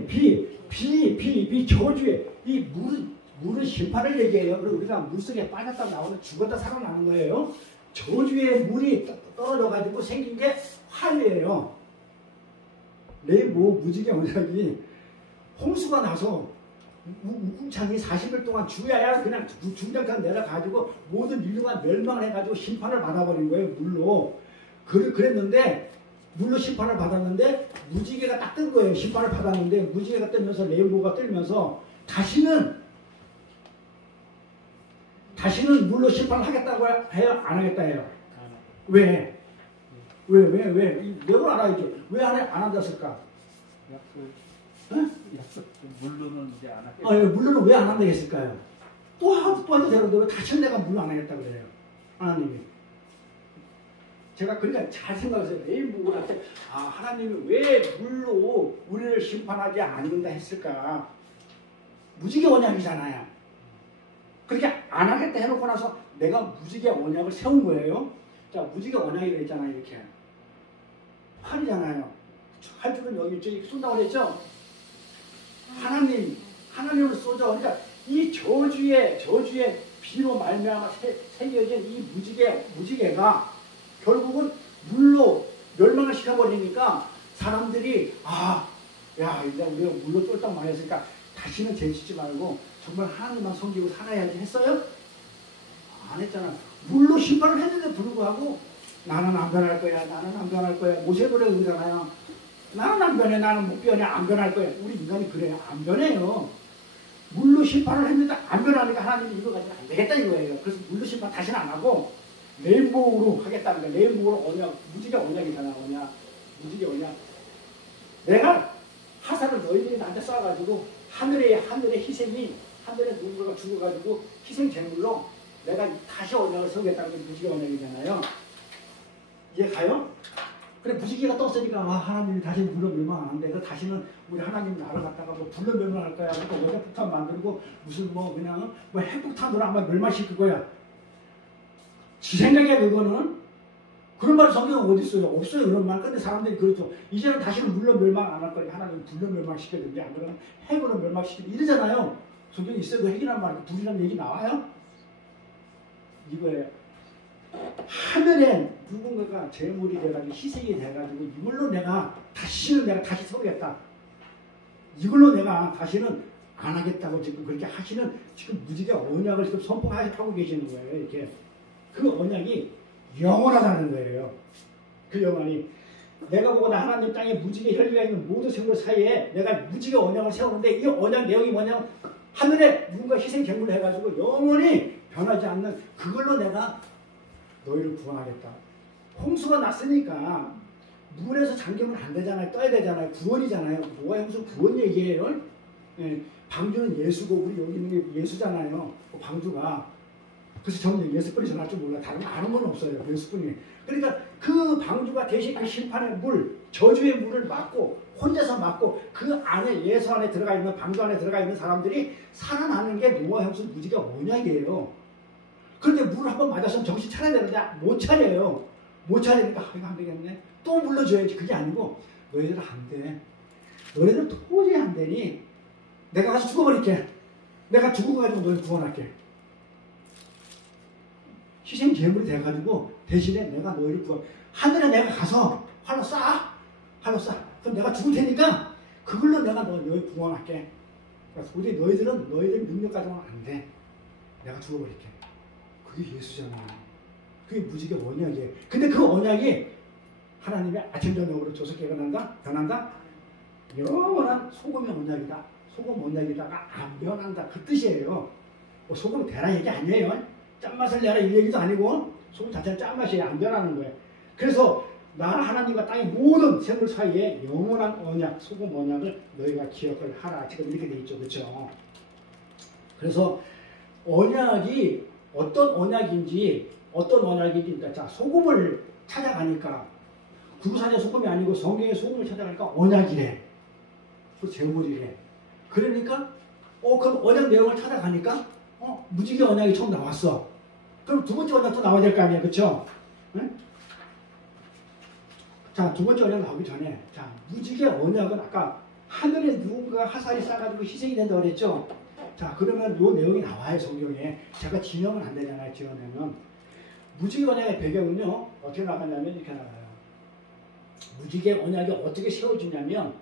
비, 저주에, 이 물은 심판을 얘기해요. 그리고 우리가 물속에 빠졌다 나오면 죽었다 살아나는 거예요. 저주에 물이 떨어져가지고 생긴 게 화유예요. 레인보우 무지개 언약이 홍수가 나서 우궁창이 40일 동안 죽여야 그냥 중장판 내려가지고 모든 인류가 멸망을 해가지고 심판을 받아버린 거예요. 물로. 그랬는데 물로 심판을 받았는데 무지개가 딱 뜬 거예요. 심판을 받았는데 무지개가 뜨면서 레인보우가 뜨면서 다시는 물로 심판을 하겠다고 해요? 안 하겠다 해요? 왜? 내가 알아야죠. 왜 안 앉았을까? 약속. 물로는 이제 안 하겠다. 물로는 왜 안 한다고 했을까요? 또 해도 되는데 왜 다시는 내가 물로 안 하겠다고 그래요? 하나님이. 제가 그러니까 잘 생각해서 레인보우 할 때 하나님이 왜 물로 우리를 심판하지 않는다 했을까? 무지개 언약이잖아요. 그렇게 안 하겠다 해놓고 나서 내가 무지개 언약을 세운 거예요. 자, 무지개 언약이 있잖아요. 이렇게 활이잖아요. 활줄은 여기 저기 쏜다고 그랬죠? 하나님을 쏘죠. 그러니까 이 저주의 비로 말미암아 새겨진 이 무지개가 결국은 물로 멸망을 시켜버리니까 사람들이 이제 우리가 물로 쫄딱 망했으니까 다시는 죄짓지 말고 정말 하나님만 섬기고 살아야지 했어요? 안 했잖아. 물로 심판을 했는데 불구하고 나는 안 변할 거야. 모세도래 그러잖아요. 나는 안 변해. 나는 못 변해. 안 변할 거야. 우리 인간이 그래요. 안 변해요. 물로 심판을 했는데 안 변하니까 하나님이 이거 가지고 안 되겠다 이거예요. 그래서 물로 심판 다시는 안 하고 레인보우로 하겠다는 거야. 레인보우로 언약, 무지개 언약이잖아. 무지개 언약. 내가 화살을 너희들이 나한테 쏴가지고 하늘의 희생이 하늘에 누군가가 죽어가지고 희생 제물로 내가 다시 언약을 세우겠다는 게 무지개 언약이잖아요. 이해 가요? 그래 무지개가 떴으니까 하나님이 다시 물로 멸망 안 돼. 다시는 우리 하나님 나를 갖다가 불로 멸망할 거야. 또 원자폭탄 만들고 무슨 그냥 핵폭탄으로 아마 멸망시킬 거야. 지 생각이야 그거는. 그런 말 성경은 어디 있어요? 없어요 그런 말. 근데 사람들이 그렇죠. 이제는 다시는 물로 멸망 안 할 거니까 하나님 불로 멸망시켜야되는데 안 그러면 핵으로 멸망시키고 이러잖아요. 성경에 있어요. 그 핵이란 말, 불이란 얘기 나와요? 이거예요. 하늘에 누군가가 제물이 돼가지고 희생이 돼가지고 이걸로 내가 다시 세우겠다. 이걸로 내가 다시는 안 하겠다고 지금 그렇게 하시는 지금 무지개 언약을 지금 선포하고 계시는 거예요. 이렇게. 그 언약이 영원하다는 거예요. 그 영원이. 내가 보거나 하나님 땅에 무지개 혈기가 있는 모든 생물 사이에 내가 무지개 언약을 세우는데 이 언약 내용이 뭐냐면 하늘에 누군가 희생 제물을 해가지고 영원히 변하지 않는 그걸로 내가 너희를 구원하겠다. 홍수가 났으니까 물에서 잠기면 안 되잖아요. 떠야 되잖아요. 구원이잖아요. 노아의 홍수 구원 얘기예요. 예. 방주는 예수고 우리 여기 있는 게 예수잖아요. 그 방주가. 그래서 저는 예수뿐이 전할 줄 몰라. 다른 아는 건 없어요. 예수뿐이. 그러니까 그 방주가 대신 그 심판의 물, 저주의 물을 맞고 혼자서 맞고 그 안에 예수 안에 들어가 있는 방주 안에 들어가 있는 사람들이 살아나는 게 노아 형수 무지개 언약이에요. 그런데 물을 한번 맞았으면 정신 차려야 되는데 못 차려요. 못 차리니까 이거 안 되겠네. 또 물러줘야지. 그게 아니고 너희들은 안 돼. 너희들은 도저히 안 되니 내가 가서 죽어버릴게. 내가 죽어가지고 너희 구원할게. 희생 제물이 돼가지고 대신에 내가 너희를 구원. 하늘에 내가 가서 활로 쏴. 활로 쏴. 그럼 내가 죽을 테니까 그걸로 내가 너희 구원할게. 그래서 도저히 너희들은 너희들 능력 가지고는 안 돼. 내가 죽어버릴게. 그게 예수잖아. 그게 무지개 언약이에요. 근데 그 언약이 하나님이 아침 저녁으로 조석계가 변한다? 영원한 소금의 언약이다. 소금 언약이다가 안 변한다. 그 뜻이에요. 뭐 소금 대라 얘기 아니에요. 짠맛을 내라 이 얘기도 아니고 소금 자체는 짠맛이 안 변하는 거예요. 그래서 나 하나님과 땅의 모든 생물 사이에 영원한 언약, 소금 언약을 너희가 기억을 하라. 지금 이렇게 돼 있죠. 그렇죠? 그래서 언약이 어떤 언약인지 그러니까 자, 소금을 찾아가니까 구구산의 소금이 아니고 성경의 소금을 찾아가니까 언약이래. 그 제물이래. 그러니까 그럼 언약 내용을 찾아가니까 무지개 언약이 처음 나왔어. 그럼 두 번째 언약도 나와야 될 거 아니야. 그렇죠? 응? 자, 두 번째 언약 나오기 전에 자, 무지개 언약은 아까 하늘에 누군가 화살이 쏴가지고 희생이 된다고 그랬죠? 자, 그러면 요 내용이 나와요. 성경에. 제가 지명은 안 되잖아요. 지어내면. 무지개 언약의 배경은요. 어떻게 나가냐면 이렇게 나가요. 무지개 언약이 어떻게 세워지냐면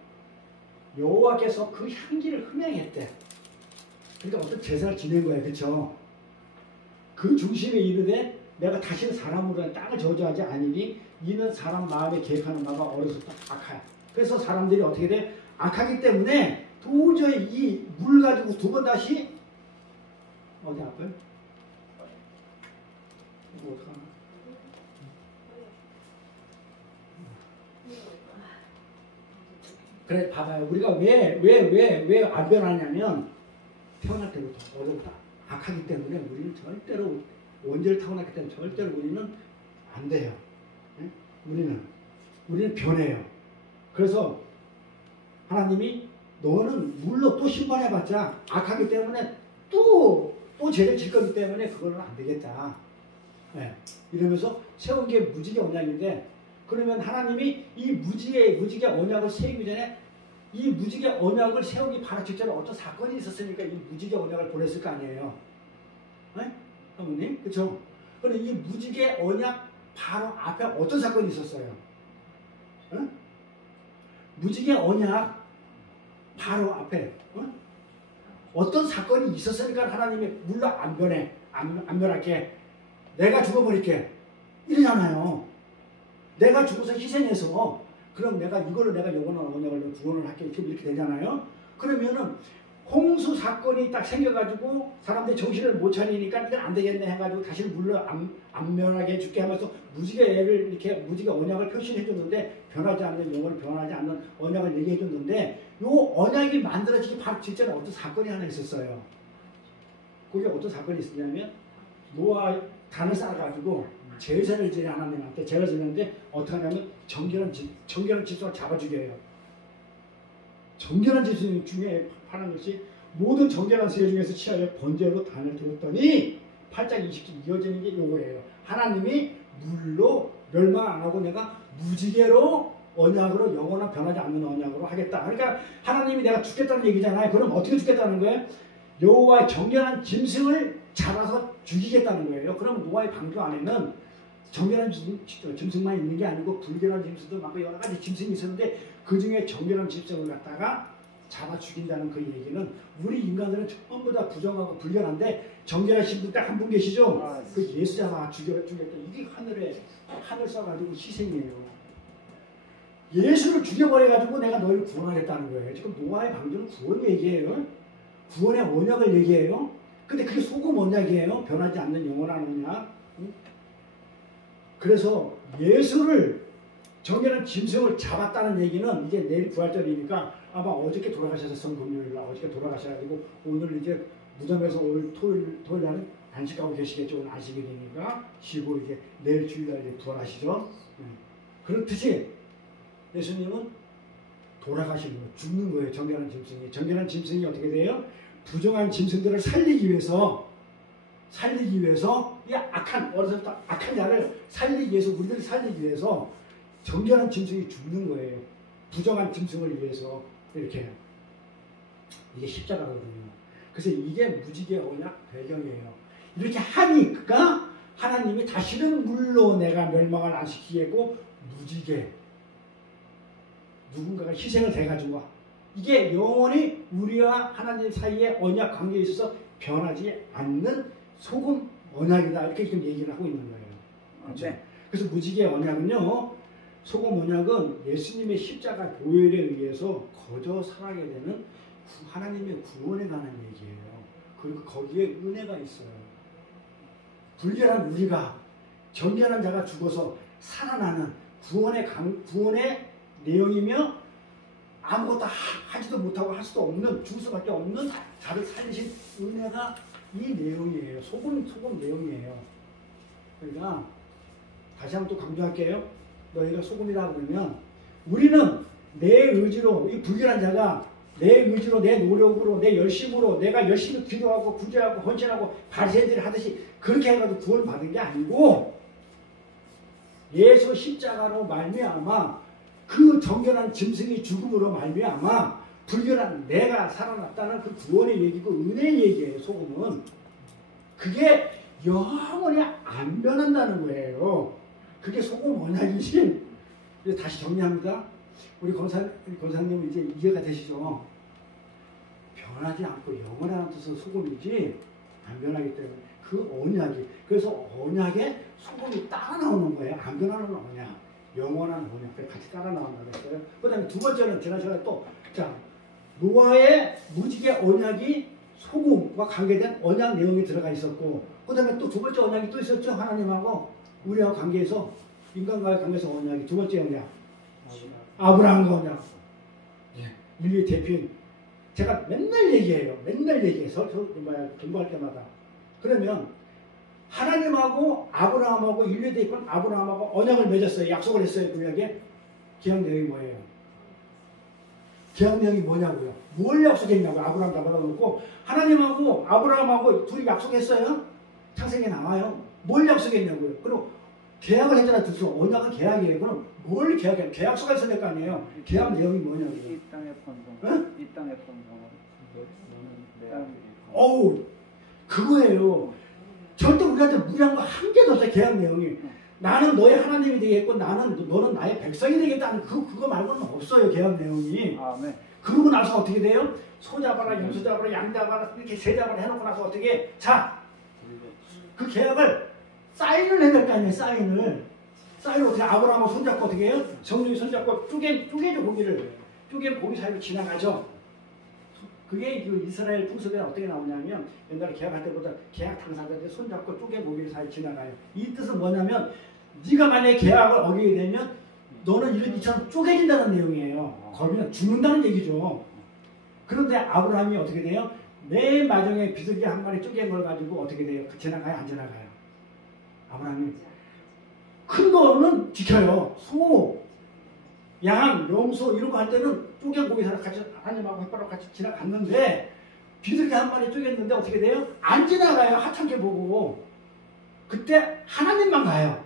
여호와께서 그 향기를 흠양했대. 그러니까 어떤 제사를 지낸 거예요. 그렇죠? 그 중심에 이르되 내가 다시는 사람으로 땅을 저주하지 아니니 이는 사람 마음에 계획하는 바가 어려서부터 악하야. 그래서 사람들이 어떻게 돼? 악하기 때문에 도저히 이 물 가지고 두 번 다시 어디 아파요? 이거 어떡하나? 그래 봐봐요. 우리가 왜 안 변하냐면 태어날 때부터 어려우다. 악하기 때문에 우리는 절대로 원죄를 타고났기 때문에 절대로 우리는 안 돼요. 네? 우리는 변해요. 그래서 하나님이 너는 물로 또 심판해봤자 악하기 때문에 또 죄를 질 거기 때문에 그거는 안 되겠다. 네. 이러면서 세운 게 무지개 언약인데 그러면 하나님이 이 무지개 언약을 세우기 전에 이 무지개 언약을 세우기 바로 직전에 어떤 사건이 있었으니까 이 무지개 언약을 보냈을 거 아니에요. 네? 사모님? 그쵸? 그런데 이 무지개 언약 바로 앞에 어떤 사건이 있었어요? 네? 무지개 언약 바로 앞에 어떤 사건이 있었으니까 하나님이 물론 안 변해. 안 변할게. 내가 죽어버릴게. 이러잖아요. 내가 죽어서 희생해서 그럼 이걸로 내가 영원한 언약을 구원을 할게. 이렇게 되잖아요. 그러면은 홍수 사건이 딱 생겨가지고 사람들이 정신을 못 차리니까 이건 안 되겠네 해가지고 다시 물로 안 변하게 해줄게 하면서 무지개를 이렇게 무지개 언약을 표시해 줬는데 변하지 않는 영혼을 변하지 않는 언약을 얘기해 줬는데 요 언약이 만들어지기 바로 직전에 어떤 사건이 하나 있었어요. 그게 어떤 사건이 있었냐면 노아 단을 쌓아가지고 제사를 지내 하나님한테 제사를 지내는데 어떻게 하냐면 정결한 집수가 잡아 죽여요. 정결한 집수 중에 하는 것이 모든 정결한 새 중에서 취하여 번제로 단을 들었더니 8장 20절 이어지는 게 요거예요. 하나님이 물로 멸망 안 하고 내가 무지개로 언약으로 영원한 변하지 않는 언약으로 하겠다. 그러니까 하나님이 내가 죽겠다는 얘기잖아요. 그럼 어떻게 죽겠다는 거예요? 여호와의 정결한 짐승을 잡아서 죽이겠다는 거예요. 그럼 노아의 방주 안에는 정결한 짐승만 있는 게 아니고 불결한 짐승도 많고 여러 가지 짐승이 있었는데 그 중에 정결한 짐승을 갖다가 잡아 죽인다는 그 얘기는 우리 인간들은 전부 다 부정하고 불결한데 정결하신 분 딱 한 분 계시죠? 그 예수 잡아 죽였다. 이게 하늘 쏴가지고 희생이에요. 예수를 죽여버려가지고 내가 너희를 구원하겠다는 거예요. 지금 노아의 방주는 구원 얘기예요. 구원의 언약을 얘기해요. 근데 그게 소금 언약이에요. 변하지 않는 영원한 언약. 그래서 예수를 정결한 짐승을 잡았다는 얘기는 이제 내일 부활절이니까 아마 어저께 돌아가셔서 금요일날 어저께 돌아가셔가지고 오늘 이제 무덤에서 올 토요일 날은 안식하고 계시겠죠. 오늘 안식일이니까 쉬고 이제 내일 주일날 이제 부활하시죠. 그렇듯이 예수님은 돌아가시는 거예요. 죽는 거예요. 정결한 짐승이. 정결한 짐승이 어떻게 돼요? 부정한 짐승들을 살리기 위해서 이 악한 어려서부터 악한 자를 살리기 위해서 우리들을 살리기 위해서 정결한 짐승이 죽는 거예요. 부정한 짐승을 위해서 이렇게 이게 십자가거든요. 그래서 이게 무지개 언약 배경이에요. 이렇게 하니까 하나님이 다시는 물로 내가 멸망을 안 시키겠고 무지개 누군가가 희생을 돼가지고 이게 영원히 우리와 하나님 사이의 언약 관계에 있어서 변하지 않는 소금 언약이다 이렇게 지금 얘기를 하고 있는 거예요. 그렇죠? 네. 그래서 무지개 언약은요, 소금 언약은 예수님의 십자가 보혈에 의해서 거저 살아게 되는 하나님의 구원에 관한 얘기예요. 그리고 거기에 은혜가 있어요. 불결한 우리가 정결한 자가 죽어서 살아나는 구원의 내용이며 아무것도 하지도 못하고 할 수도 없는 죽을 수밖에 없는 자를 살리신 은혜가 이 내용이에요. 소금 내용이에요. 그러니까 다시 한번 또 강조할게요. 너희가 소금이라 그러면 우리는 내 의지로 이 불결한 자가 내 의지로 내 노력으로 내 열심으로 내가 열심히 기도하고 구제하고 헌신하고 바리새인들이 하듯이 그렇게 해가지고 구원 받은 게 아니고 예수 십자가로 말미암아 그 정결한 짐승이 죽음으로 말미암아 불결한 내가 살아났다는 그 구원의 얘기고 은혜의 얘기예요. 소금은 그게 영원히 안 변한다는 거예요. 그게 소금 언약이지. 이제 다시 정리합니다. 우리 권사님 이제 이해가 되시죠? 변하지 않고 영원한 뜻은 소금이지 안 변하기 때문에 그 언약이 그래서 언약에 소금이 따라 나오는 거예요. 안 변하는 언약, 영원한 언약 같이 따라 나온다고 했어요. 그 다음에 두 번째는 지난 시간에 또 자 노아의 무지개 언약이 소금과 관계된 언약 내용이 들어가 있었고 그 다음에 또 두 번째 언약이 또 있었죠. 하나님하고 우리하고 관계에서 인간과의 관계에서 언약이 두 번째 언약 아브라함과 언약 인류의 대표인 제가 맨날 얘기해요. 공부할 때마다 그러면 하나님하고 아브라함하고 인류의 대표인 아브라함하고 언약을 맺었어요. 약속을 했어요. 구약에 계약 내용이 뭐예요? 계약 내용이 뭐냐고요? 뭘 약속했냐고요? 아브라함 다 받아놓고 하나님하고 아브라함하고 둘이 약속했어요. 창세기에 나와요. 뭘 약속했냐고요? 그리고 계약을 했잖아요. 둘이서 언약은 계약이에요. 그럼 뭘 계약해요? 계약서가 있어야 될 거 아니에요. 계약 내용이 뭐냐고요? 이 땅의 번성. 응? 이 땅의 번성을. 어우 그거예요. 절대 우리한테 무리한 거 한 개도 없어요. 계약 내용이. 나는 너의 하나님이 되겠고 너는 나의 백성이 되겠다는 그거 말고는 없어요. 계약 내용이. 아멘. 그러고 나서 어떻게 돼요? 소 잡아라, 염소 잡아라, 양 잡아라 이렇게 새 잡아라 해놓고 나서 어떻게 자 그 계약을 사인을 해야 될 거 아니에요. 사인을 어떻게 아브라함하고 손잡고 어떻게 해요? 성령이 손잡고 쪼개죠 고기를. 쪼개면 고기 사이로 지나가죠. 그게 그 이스라엘 풍습에 어떻게 나오냐면 옛날에 계약할 때보다 계약 당사자들이 손잡고 쪼개 고기를 사이 지나가요. 이 뜻은 뭐냐면 네가 만약에 계약을 어기게 되면 너는 이처럼 쪼개진다는 내용이에요. 거기는 죽는다는 얘기죠. 그런데 아브라함이 어떻게 돼요? 맨 마지막에 비둘기 한 마리 쪼갠 걸 가지고 어떻게 돼요? 지나가요? 안 지나가요? 아브라함이 큰 거는 지켜요. 소, 양, 염소 이런 거 할 때는 쪼갠 고기 사람 같이 하나님하고 햇바로 같이 지나갔는데 비둘기 한 마리 쪼갰는데 어떻게 돼요? 안 지나가요. 하찮게 보고. 그때 하나님만 가요.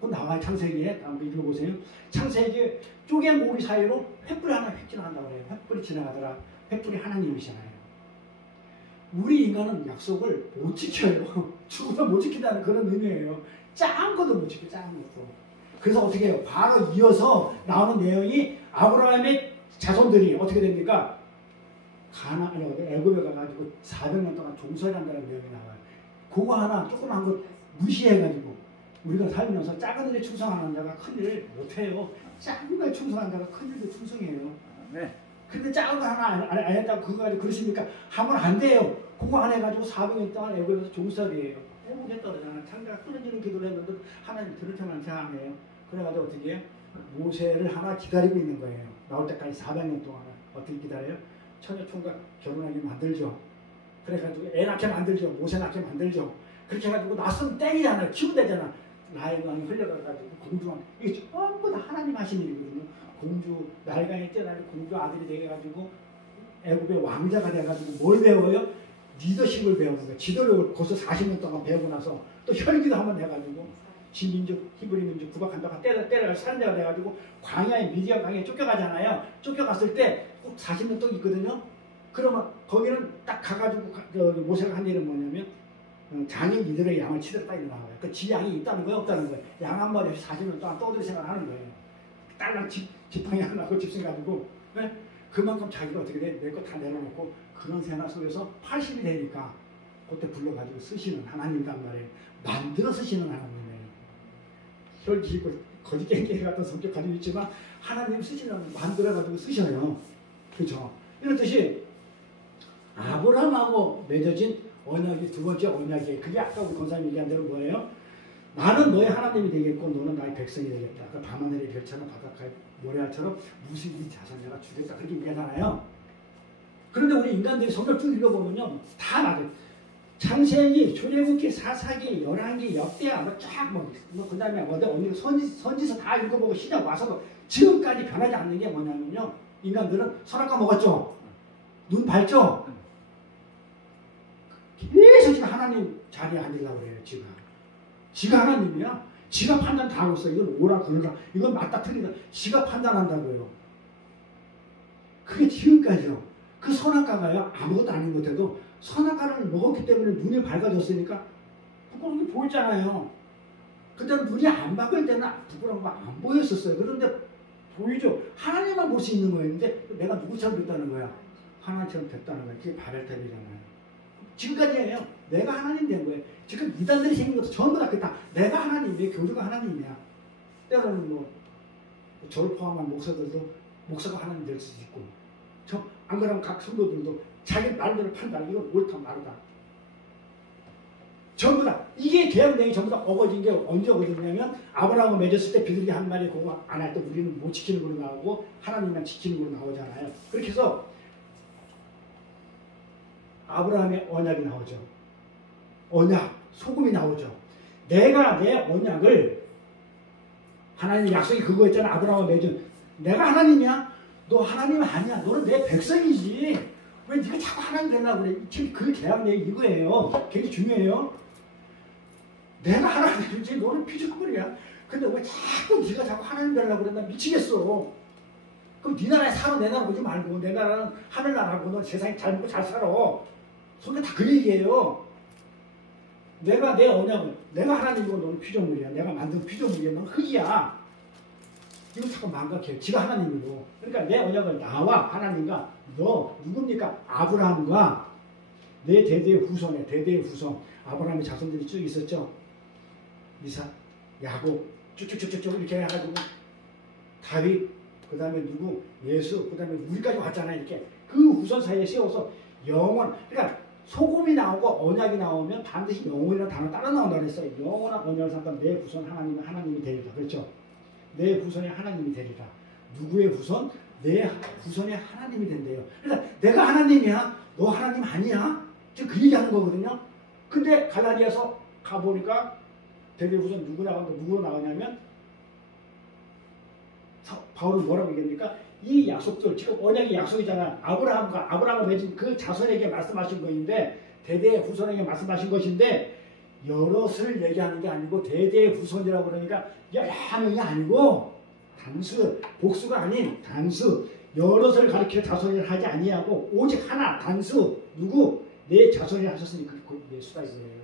그거 나와요. 창세기에. 한번 읽어보세요. 창세기에 쪼갠 고기 사이로 횃불이 하나 휙 지나간다고 그래요. 횃불이 지나가더라. 횃불이 하나님이시잖아요. 우리 인간은 약속을 못 지켜요. 죽어도 못 지킨다는 그런 의미예요. 작은 것도 못 지켜, 작은 것도. 그래서 어떻게 해요? 바로 이어서 나오는 내용이 아브라함의 자손들이 어떻게 됩니까? 애굽에 가가지고 400년 동안 종살이 한다는 내용이 나와요. 그거 하나 조그만 거 무시해가지고 우리가 살면서 작은 일에 충성하는 자가 큰 일을 못해요. 작은 거에 충성하는 자가 큰 일도 충성해요. 네. 근데 작은 거 하나 안 했다고 그거 가지고 그러십니까? 하면 안 돼요. 그거 안 해가지고 400년 동안 애굽에서 종살이에요. 애국에 떨어지잖아요. 상대가 끊어지는 기도를 했는데 하나님 들을 때만 생각해요. 그래가지고 어떻게 해요? 모세를 하나 기다리고 있는 거예요. 나올 때까지 400년 동안. 어떻게 기다려요? 처녀총각 결혼하게 만들죠. 그래가지고 애 낳게 만들죠. 모세 낳게 만들죠. 그렇게 해가지고 낳았으면 땡이잖아요. 키우면 되잖아. 나일강이 흘려가가지고 공주한 이게 전부 다 하나님 하신 일이거든요. 공주 나일강이 뛰어나서 공주 아들이 돼가지고 애굽의 왕자가 돼가지고 뭘 배워요? 리더십을 배우는 거예요. 지도력을 거기서 40년 동안 배우고 나서 또 혈기도 한번 해가지고 지민족 히브리 민족 구박한다가 때려가 살인자가 돼가지고 광야에 미디안 광야에 쫓겨가잖아요. 쫓겨갔을 때 꼭 40년 동안 있거든요. 그러면 거기는 딱 가가지고 모세가 한 일은 뭐냐면 장인 이들의 양을 치러 딱 나와요. 그 지 양이 있다는 거예요, 없다는 거예요. 양 한 마리 없이 40년 동안 떠들 생각하는 거예요. 딸랑 지팡이 하나 갖고 집생 가지고 네? 그만큼 자기가 어떻게 돼? 내 거 다 내려놓고 그런 생활 속에서 80이 되니까 그때 불러가지고 쓰시는 하나님이란 말이에요. 만들어 쓰시는 하나님이에요. 혈기 있고 거짓 깽깽이 같은 성격 가지고 있지만 하나님 쓰시는 만들어가지고 쓰셔요. 그렇죠? 이런 뜻이 아브라함하고 맺어진 언약이 두 번째 언약이에요. 그게 아까 우리 권사님 얘기한 대로 뭐예요? 나는 너의 하나님이 되겠고 너는 나의 백성이 되겠다. 그 밤하늘의 별처럼 바닷가의 모래알처럼 무수히 자손 내가 주겠다. 그렇게 얘기하잖아요. 그런데 우리 인간들이 성경 쭉 읽어보면요. 다 맞아요. 창세기, 출애굽기, 사사기, 열왕기, 역대하 그 다음에 어디 선지서 다 읽어보고 시작 와서도 지금까지 변하지 않는 게 뭐냐면요. 인간들은 선악과 먹었죠. 눈 밝죠. 계속 지금 하나님 자리에 앉으려고 그래요. 지가 하나님이야. 지가 판단 다 하고 있어. 이건 오라 그러라. 이건 맞다 틀리다. 지가 판단한다고요. 그게 지금까지요. 그 선악과가요. 아무것도 아닌 것 같아도 선악과를 먹었기 때문에 눈이 밝아졌으니까 부끄러운 게 보이잖아요. 그때는 눈이 안 밝을 때는 부끄러운 거 안 보였었어요. 그런데 보이죠. 하나님만 볼 수 있는 거였는데 내가 누구처럼 됐다는 거야. 하나님처럼 됐다는 거야. 그게 바벨탑이잖아요. 지금까지예요. 내가 하나님 된 거예요. 지금 이단들이 생긴 것도 전부 다 그렇다. 내가 하나님이에요. 교주가 하나님이야. 때로는 뭐 저를 포함한 목사들도 목사가 하나님 될 수도 있고 안 그러면 각 성도들도 자기 말대로 판단 이건 옳다 마르다. 전부 다 이게 계약내용이 전부 다 어거진 게 언제 어거지냐면 아브라함을 맺었을 때 비둘기 한 마리 그거 안 할 때 우리는 못 지키는 걸로 나오고 하나님만 지키는 걸로 나오잖아요. 그렇게 해서 아브라함의 언약이 나오죠. 언약, 소금이 나오죠. 내가 내 언약을 하나님의 약속이 그거였잖아. 아브라함을 맺은 내가 하나님이야? 너 하나님 아니야. 너는 내 백성이지. 왜 네가 자꾸 하나님 되려고 그래? 지금 그 계약 내용이 이거예요. 굉장히 중요해요. 내가 하나님이지. 너는 피조물이야. 근데 왜 자꾸 네가 자꾸 하나님 되려고 그래? 나 미치겠어. 그럼 네 나라에 살아. 내 나라 오지 말고. 내 나라는 하늘나라고. 너 세상에 잘 먹고 잘 살아. 성경 다 그 얘기예요. 내가 내 언약을 내가 하나님이고 너는 피조물이야. 내가 만든 피조물이야. 너는 흙이야. 이거 자꾸 망각해요. 지가 하나님이고. 그러니까 내 언약을 나와 하나님과 너 누굽니까? 아브라함과 내 대대의 후손에 대대의 후손 아브라함의 자손들이 쭉 있었죠. 이삭, 야곱 쭉쭉쭉쭉 이렇게 해가지고 다윗 그 다음에 누구 예수 그 다음에 우리까지 왔잖아요. 이렇게 그 후손 사이에 세워서 영원 그러니까 소금이 나오고 언약이 나오면 반드시 영원이라는 단어 따라 나온다고 그랬어요. 영원한 언약을 삼다 내 후손 하나님이 되리라. 그렇죠? 내 후손이 하나님이 되리라. 누구의 후손? 내 후손이 하나님이 된대요. 그러니까 내가 하나님이야. 너 하나님 아니야? 지금 그 얘기하는 거거든요. 근데 갈라디아서 가보니까 대대 후손 누구로 나오냐면 바울은 뭐라고 얘기합니까? 이 약속들 지금 언약의 약속이잖아. 아브라함을 맺은 그 자손에게 말씀하신 것인데 대대의 후손에게 말씀하신 것인데 여럿을 얘기하는 게 아니고 대대의 후손이라고 그러니까 여러 명이 아니고 단수 복수가 아닌 단수 여럿을 가리켜 자손이라 하지 아니하고 오직 하나 단수 누구 내 자손이라 하셨으니 그 예수다 이거예요.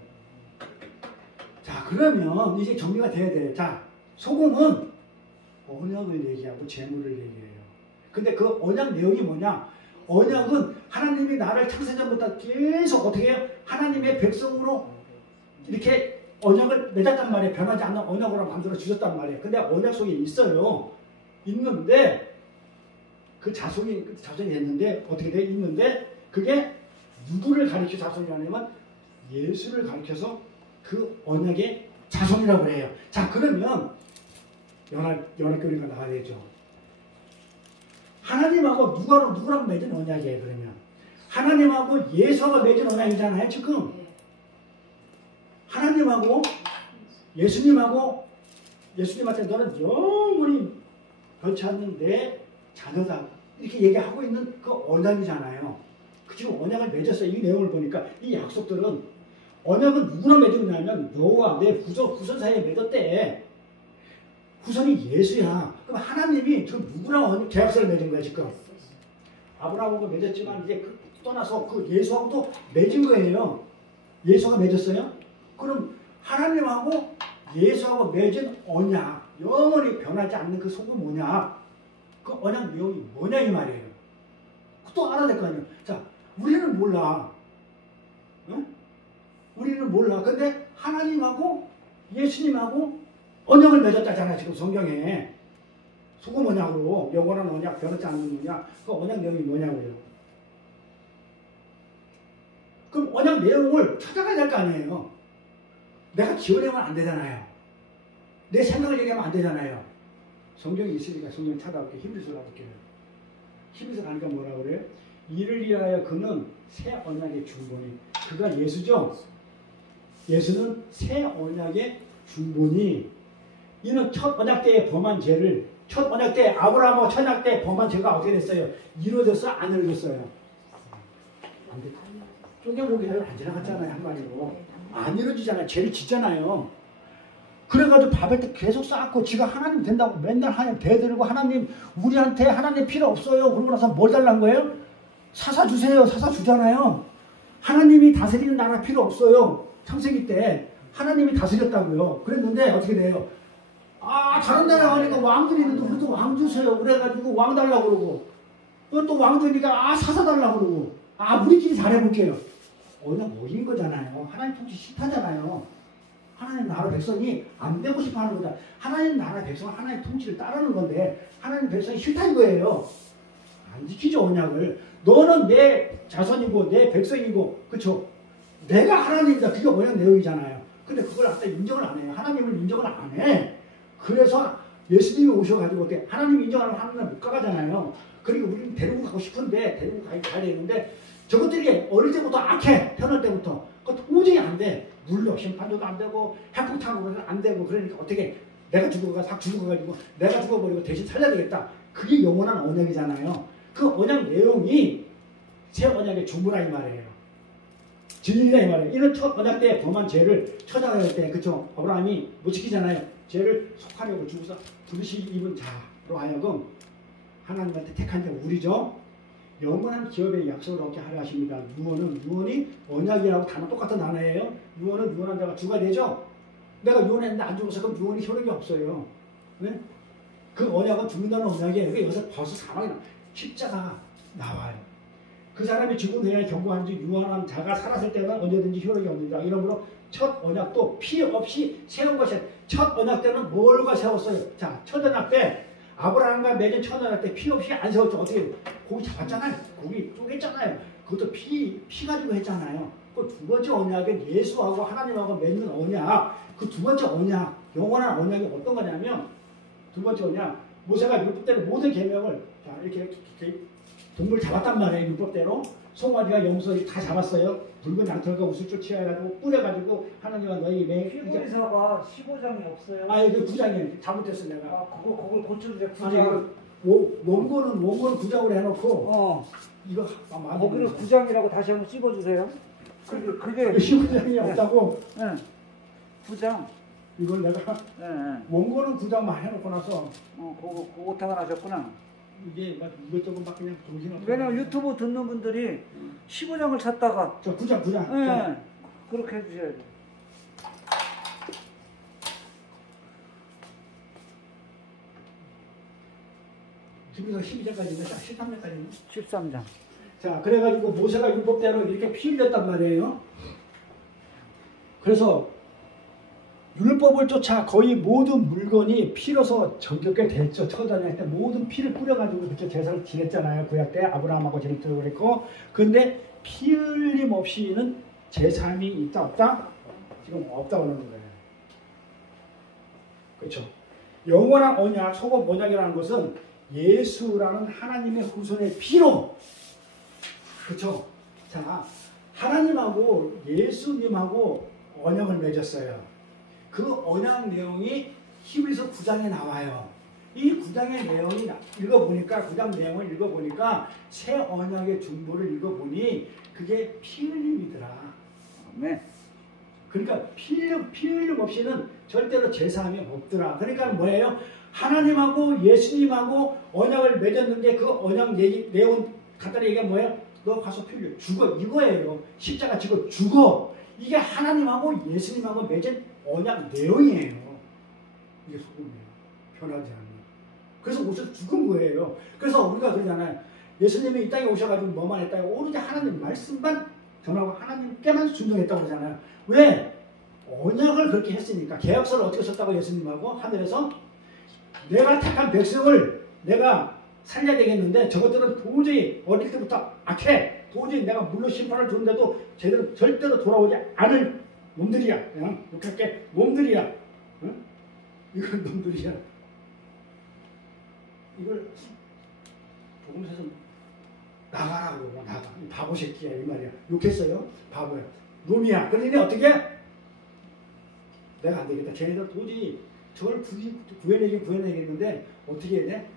자 그러면 이제 정리가 돼야 돼. 자 소금은 언약을 얘기하고 재물을 얘기해요. 근데 그 언약 내용이 뭐냐? 언약은 하나님이 나를 창세전부터 계속 어떻게 해요? 하나님의 백성으로 이렇게 언약을 맺었단 말이에요. 변하지 않는 언약으로 만들어 주셨단 말이에요. 근데 언약 속에 있어요. 있는데 그 자손이 됐는데 어떻게 돼? 있는데 그게 누구를 가리켜 자손이라면 예수를 가리켜서 그 언약의 자손이라고 해요. 자 그러면 연합교회가 나와야 되죠. 하나님하고 누구랑 맺은 언약이에요, 그러면. 하나님하고 예수하고 맺은 언약이잖아요, 지금. 하나님하고 예수님한테 너는 영원히 변치 않는 내 자녀다. 이렇게 얘기하고 있는 그 언약이잖아요. 그 지금 언약을 맺었어요. 이 내용을 보니까 이 약속들은 언약은 누구나 맺었냐면 너와 내 후손 사이에 맺었대. 후손이 예수야. 그럼 하나님이 지금 누구랑 계약서를 맺은 거야 지금. 아브라함하고 맺었지만 이제 떠나서 그 예수하고도 맺은 거예요. 예수가 맺었어요. 그럼 하나님하고 예수하고 맺은 언약, 영원히 변하지 않는 그 속은 뭐냐? 그 언약 내용이 뭐냐 이 말이에요. 또 알아야 될 거 아니에요. 자, 우리는 몰라. 응? 우리는 몰라. 근데 하나님하고 예수님하고 언약을 맺었다잖아 지금 성경에. 속은 뭐냐고. 영원한 언약, 변하지 않는 언약. 그 언약 내용이 뭐냐고요. 그럼 언약 내용을 찾아가야 될 거 아니에요. 내가 지어내면 안 되잖아요. 내 생각을 얘기하면 안 되잖아요. 성경이 있으니까 성경 찾아볼게요. 히브리서 가볼게요. 히브리서 가니까 뭐라 그래요? 이를 위하여 그는 새 언약의 중본이. 그가 예수죠? 예수는 새 언약의 중본이. 이는 첫 언약 때에 범한 죄를, 첫 언약 때 아브라함하고 첫 언약 때 범한 죄가 어떻게 됐어요? 이루어졌어? 안 이루어졌어요? 안 돼. 쪼개보기를 안 지나갔잖아요. 한마디로. 안 이루어지잖아요. 죄를 짓잖아요. 그래가지고 바벨 때 계속 쌓고 지가 하나님 된다고 맨날 하나님 대들고 하나님 우리한테 하나님 필요 없어요. 그러고 나서 뭘 달라는 거예요? 사사 주세요. 사사 주잖아요. 하나님이 다스리는 나라 필요 없어요. 창세기 때 하나님이 다스렸다고요. 그랬는데 어떻게 돼요? 아 잘한다 하니까 왕들이 있는데 우리도 왕 주세요. 그래가지고 왕 달라고 그러고 또 왕 주니까 아 사사 달라고 그러고 아 우리끼리 잘해볼게요. 언약 모인 거잖아요. 하나님 통치 싫다잖아요. 하나님 나라 백성이 안 되고 싶어 하는 거다. 하나님 나라 백성은 하나님 통치를 따르는 건데 하나님 백성이 싫다 이거예요. 안 지키죠 언약을. 너는 내 자손이고 내 백성이고 그쵸? 내가 하나님이다. 그게 언약 내용이잖아요. 근데 그걸 갖다 인정을 안 해요. 하나님을 인정을 안 해. 그래서 예수님이 오셔가지고 어떻게 하나님 인정하는 하나님 못 가잖아요. 그러니까 우리는 데리고 가고 싶은데 데리고 가야 되는데 저것들이 어릴 때부터 악해. 태어날 때부터. 그것도 도저히 안 돼. 물로 심판도 안 되고 핵폭탄으로는 안 되고 그러니까 어떻게 내가 죽어가지고 내가 죽어버리고 대신 살려야 되겠다. 그게 영원한 언약이잖아요. 그 언약 내용이 새 언약의 중보라 이 말이에요. 진리라 이 말이에요. 이런 첫 언약 때 범한 죄를 처장할 때 그쵸? 아브라함이 못 지키잖아요. 죄를 속하려고 죽어서 부르시 입은 자로 하여금 하나님한테 택한 자 우리죠. 영원한 기업의 약속을 얻게 하려 하십니다. 유언이 언약이라고 단어 똑같은 단어예요. 유언은 유언한 자가 주가 되죠. 내가 유언했는데 안 죽어서 그럼 유언이 효력이 없어요. 네? 그 언약은 죽는다는 언약이에요. 그러니까 여기서 벌써 사망이 십자가 나와요. 그 사람이 죽은 후에 경고한 지 유언한 자가 살았을 때는 언제든지 효력이 없는다. 이러므로 첫 언약도 피 없이 세운 것이에요. 첫 언약 때는 뭘과 세웠어요? 자, 첫 언약 때 아브라함과 맺은 첫 언약 때 피 없이 안 세웠죠. 어떻게 고기 잡았잖아요. 고기 쪼갰잖아요. 그것도 피 가지고 했잖아요. 그 두 번째 언약은 예수하고 하나님하고 맺는 언약. 그 두 번째 언약, 영원한 언약이 어떤 거냐면 두 번째 언약, 모세가 율법대로 모든 계명을 자 이렇게 동물 잡았단 말이에요. 율법대로 송아지가 염소 다 잡았어요. 붉은 양털과 우슬줄 취해가지고 뿌려가지고 하나님과 너희 히브리서가 15장이 없어요. 아 여기 9장이에요. 잘못했어 내가. 아 그걸 고쳐주세요. 9장. 아니 원고는 9장으로 해놓고 이거 거기를 9장이라고 다시 한번 찍어주세요. 그게 19장이 없다고. 네. 9장. 이걸 내가 네. 원고는 9장만 해놓고 나서 그거 오타가 나셨구나. 이게 막 이것저것 막 그냥 정신없어. 왜냐면 유튜브 듣는 분들이 15장을 찾다가 저 9장. 네. 그렇게 해주셔야 돼요. 지금서 12장까지는 13장까지는 13장. 자 그래가지고 모세가 율법대로 이렇게 피 흘렸단 말이에요. 그래서 율법을 쫓아 거의 모든 물건이 피로서 정결게 됐죠. 처단할 때 모든 피를 뿌려가지고 그렇게 제사를 지냈잖아요. 구약 때 아브라함하고 제사를 그랬고 근데 피 흘림 없이는 제사함이 있다 없다? 지금 없다고 하는 거예요. 그렇죠. 영원한 언약, 소금 언약이라는 것은 예수라는 하나님의 후손의 피로, 그렇죠? 자, 하나님하고 예수님하고 언약을 맺었어요. 그 언약 내용이 히브리서 9장에 나와요. 이 9장의 내용이 읽어보니까 9장 내용을 읽어보니까 새 언약의 중보를 읽어보니 그게 피 흘림이더라. 네. 그러니까 피 흘림 없이는 절대로 제사함이 없더라. 그러니까 뭐예요? 하나님하고 예수님하고 언약을 맺었는데 그 언약 내용 간단히 얘기하면 뭐예요? 너 가서 피 흘려 죽어, 이거예요. 십자가 지고 죽어. 이게 하나님하고 예수님하고 맺은 언약 내용이에요. 이게 소금이에요. 변하지 않는. 그래서 오셔서 죽은 거예요. 그래서 우리가 그러잖아요. 예수님이 이 땅에 오셔가지고 뭐만 했다고? 오로지 하나님 말씀만 전하고 하나님께만 순종했다고 그러잖아요. 왜? 언약을 그렇게 했으니까. 계약서를 어떻게 썼다고 예수님하고 하늘에서 내가 택한 백성을 내가 살려야 되겠는데 저것들은 도저히 어릴 때부터 악해. 도저히 내가 물로 심판을 줬는데도 제대로 절대로 돌아오지 않을 놈들이야. 그냥 욕할게. 놈들이야. 응? 이걸 놈들이야. 이걸 복음서에서 나가라고 나가. 이 바보 새끼야 이 말이야. 욕했어요. 바보야. 놈이야. 그러니 어떻게? 내가 안 되겠다. 쟤네들 도저히 저걸 구해내겠는데 어떻게 해야 돼?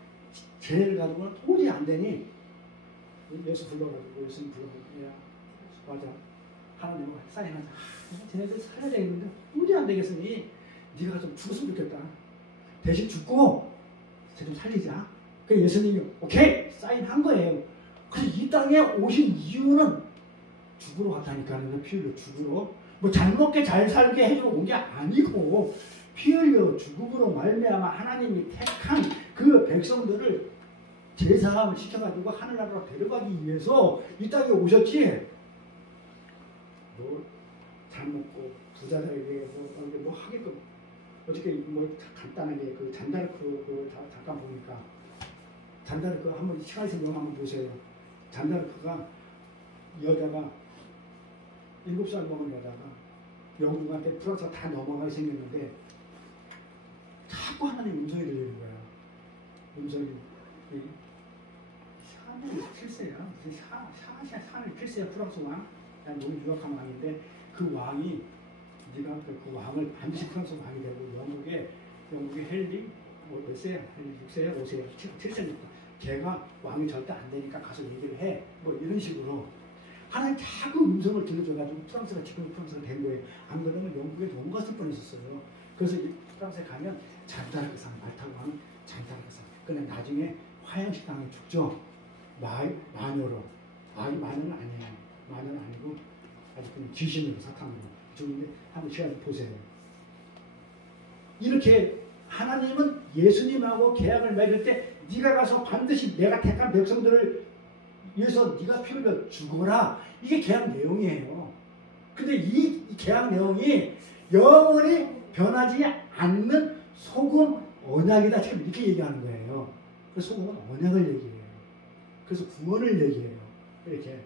쟤네를 가지고는 도저히 안 되니 예수 불러가지고 예수님 불러가지고 야 맞아. 하나님과 사인하자. 쟤네들 살아야 되겠는데 도저히 안 되겠으니 네가 좀 죽었으면 좋겠다. 대신 죽고 쟤 좀 살리자. 그 예수님이 오케이 사인한 거예요. 그래서 이 땅에 오신 이유는 죽으러 왔다니까요. 피 흘려 죽으러. 뭐 잘 먹게 잘 살게 해주러 온 게 아니고 피 흘려 죽음으로 말미암아 하나님이 택한 그 백성들을 제사함을 시켜가지고 하늘나라로 데려가기 위해서 이 땅에 오셨지. 뭐 잘 먹고 부자들에게 뭐 하게끔 어떻게 뭐 간단하게 그 잔다르크 그 잠깐 보니까 잔다르크 한번 시간 있으면 영화 한번 보세요. 잔다르크가 여자가 7살 먹은 여자가 영국한테 프랑스가 다 넘어가게 생겼는데 자꾸 하나님 음성이 들리는 거야. 음성이 샤넬 7세야. 샤넬 7세야 프랑스 왕. 너무 유력한 왕인데 그 왕이 네가 그 왕을 반드시 프랑스 왕이 되고 영국의 헨리 몇 세야? 6세야? 5세야? 7세니까 걔가 왕이 절대 안 되니까 가서 얘기를 해. 뭐 이런 식으로 하나님 자꾸 음성을 들려줘가지고 프랑스가 지금 프랑스가 된 거예요. 안 그러면 영국에 넘어갔을 뻔했었어요. 그래서 프랑스에 가면 잔다르크상 말 타고 가는 잔다르크상. 근데 나중에 화양식당에 죽죠. 마녀로. 마녀는 아니에요. 마녀는 아니고 아주 그냥 귀신으로 사탄으로 죽는데 한번 시간 보세요. 이렇게 하나님은 예수님하고 계약을 맺을 때 네가 가서 반드시 내가 택한 백성들을 위해서 네가 피 흘려 죽어라. 이게 계약 내용이에요. 근데 이 계약 내용이 영원히 변하지 않는 소금 언약이다. 지금 이렇게 얘기하는 거예요. 그래서 소금은 언약을 얘기해요. 그래서 구원을 얘기해요. 이렇게.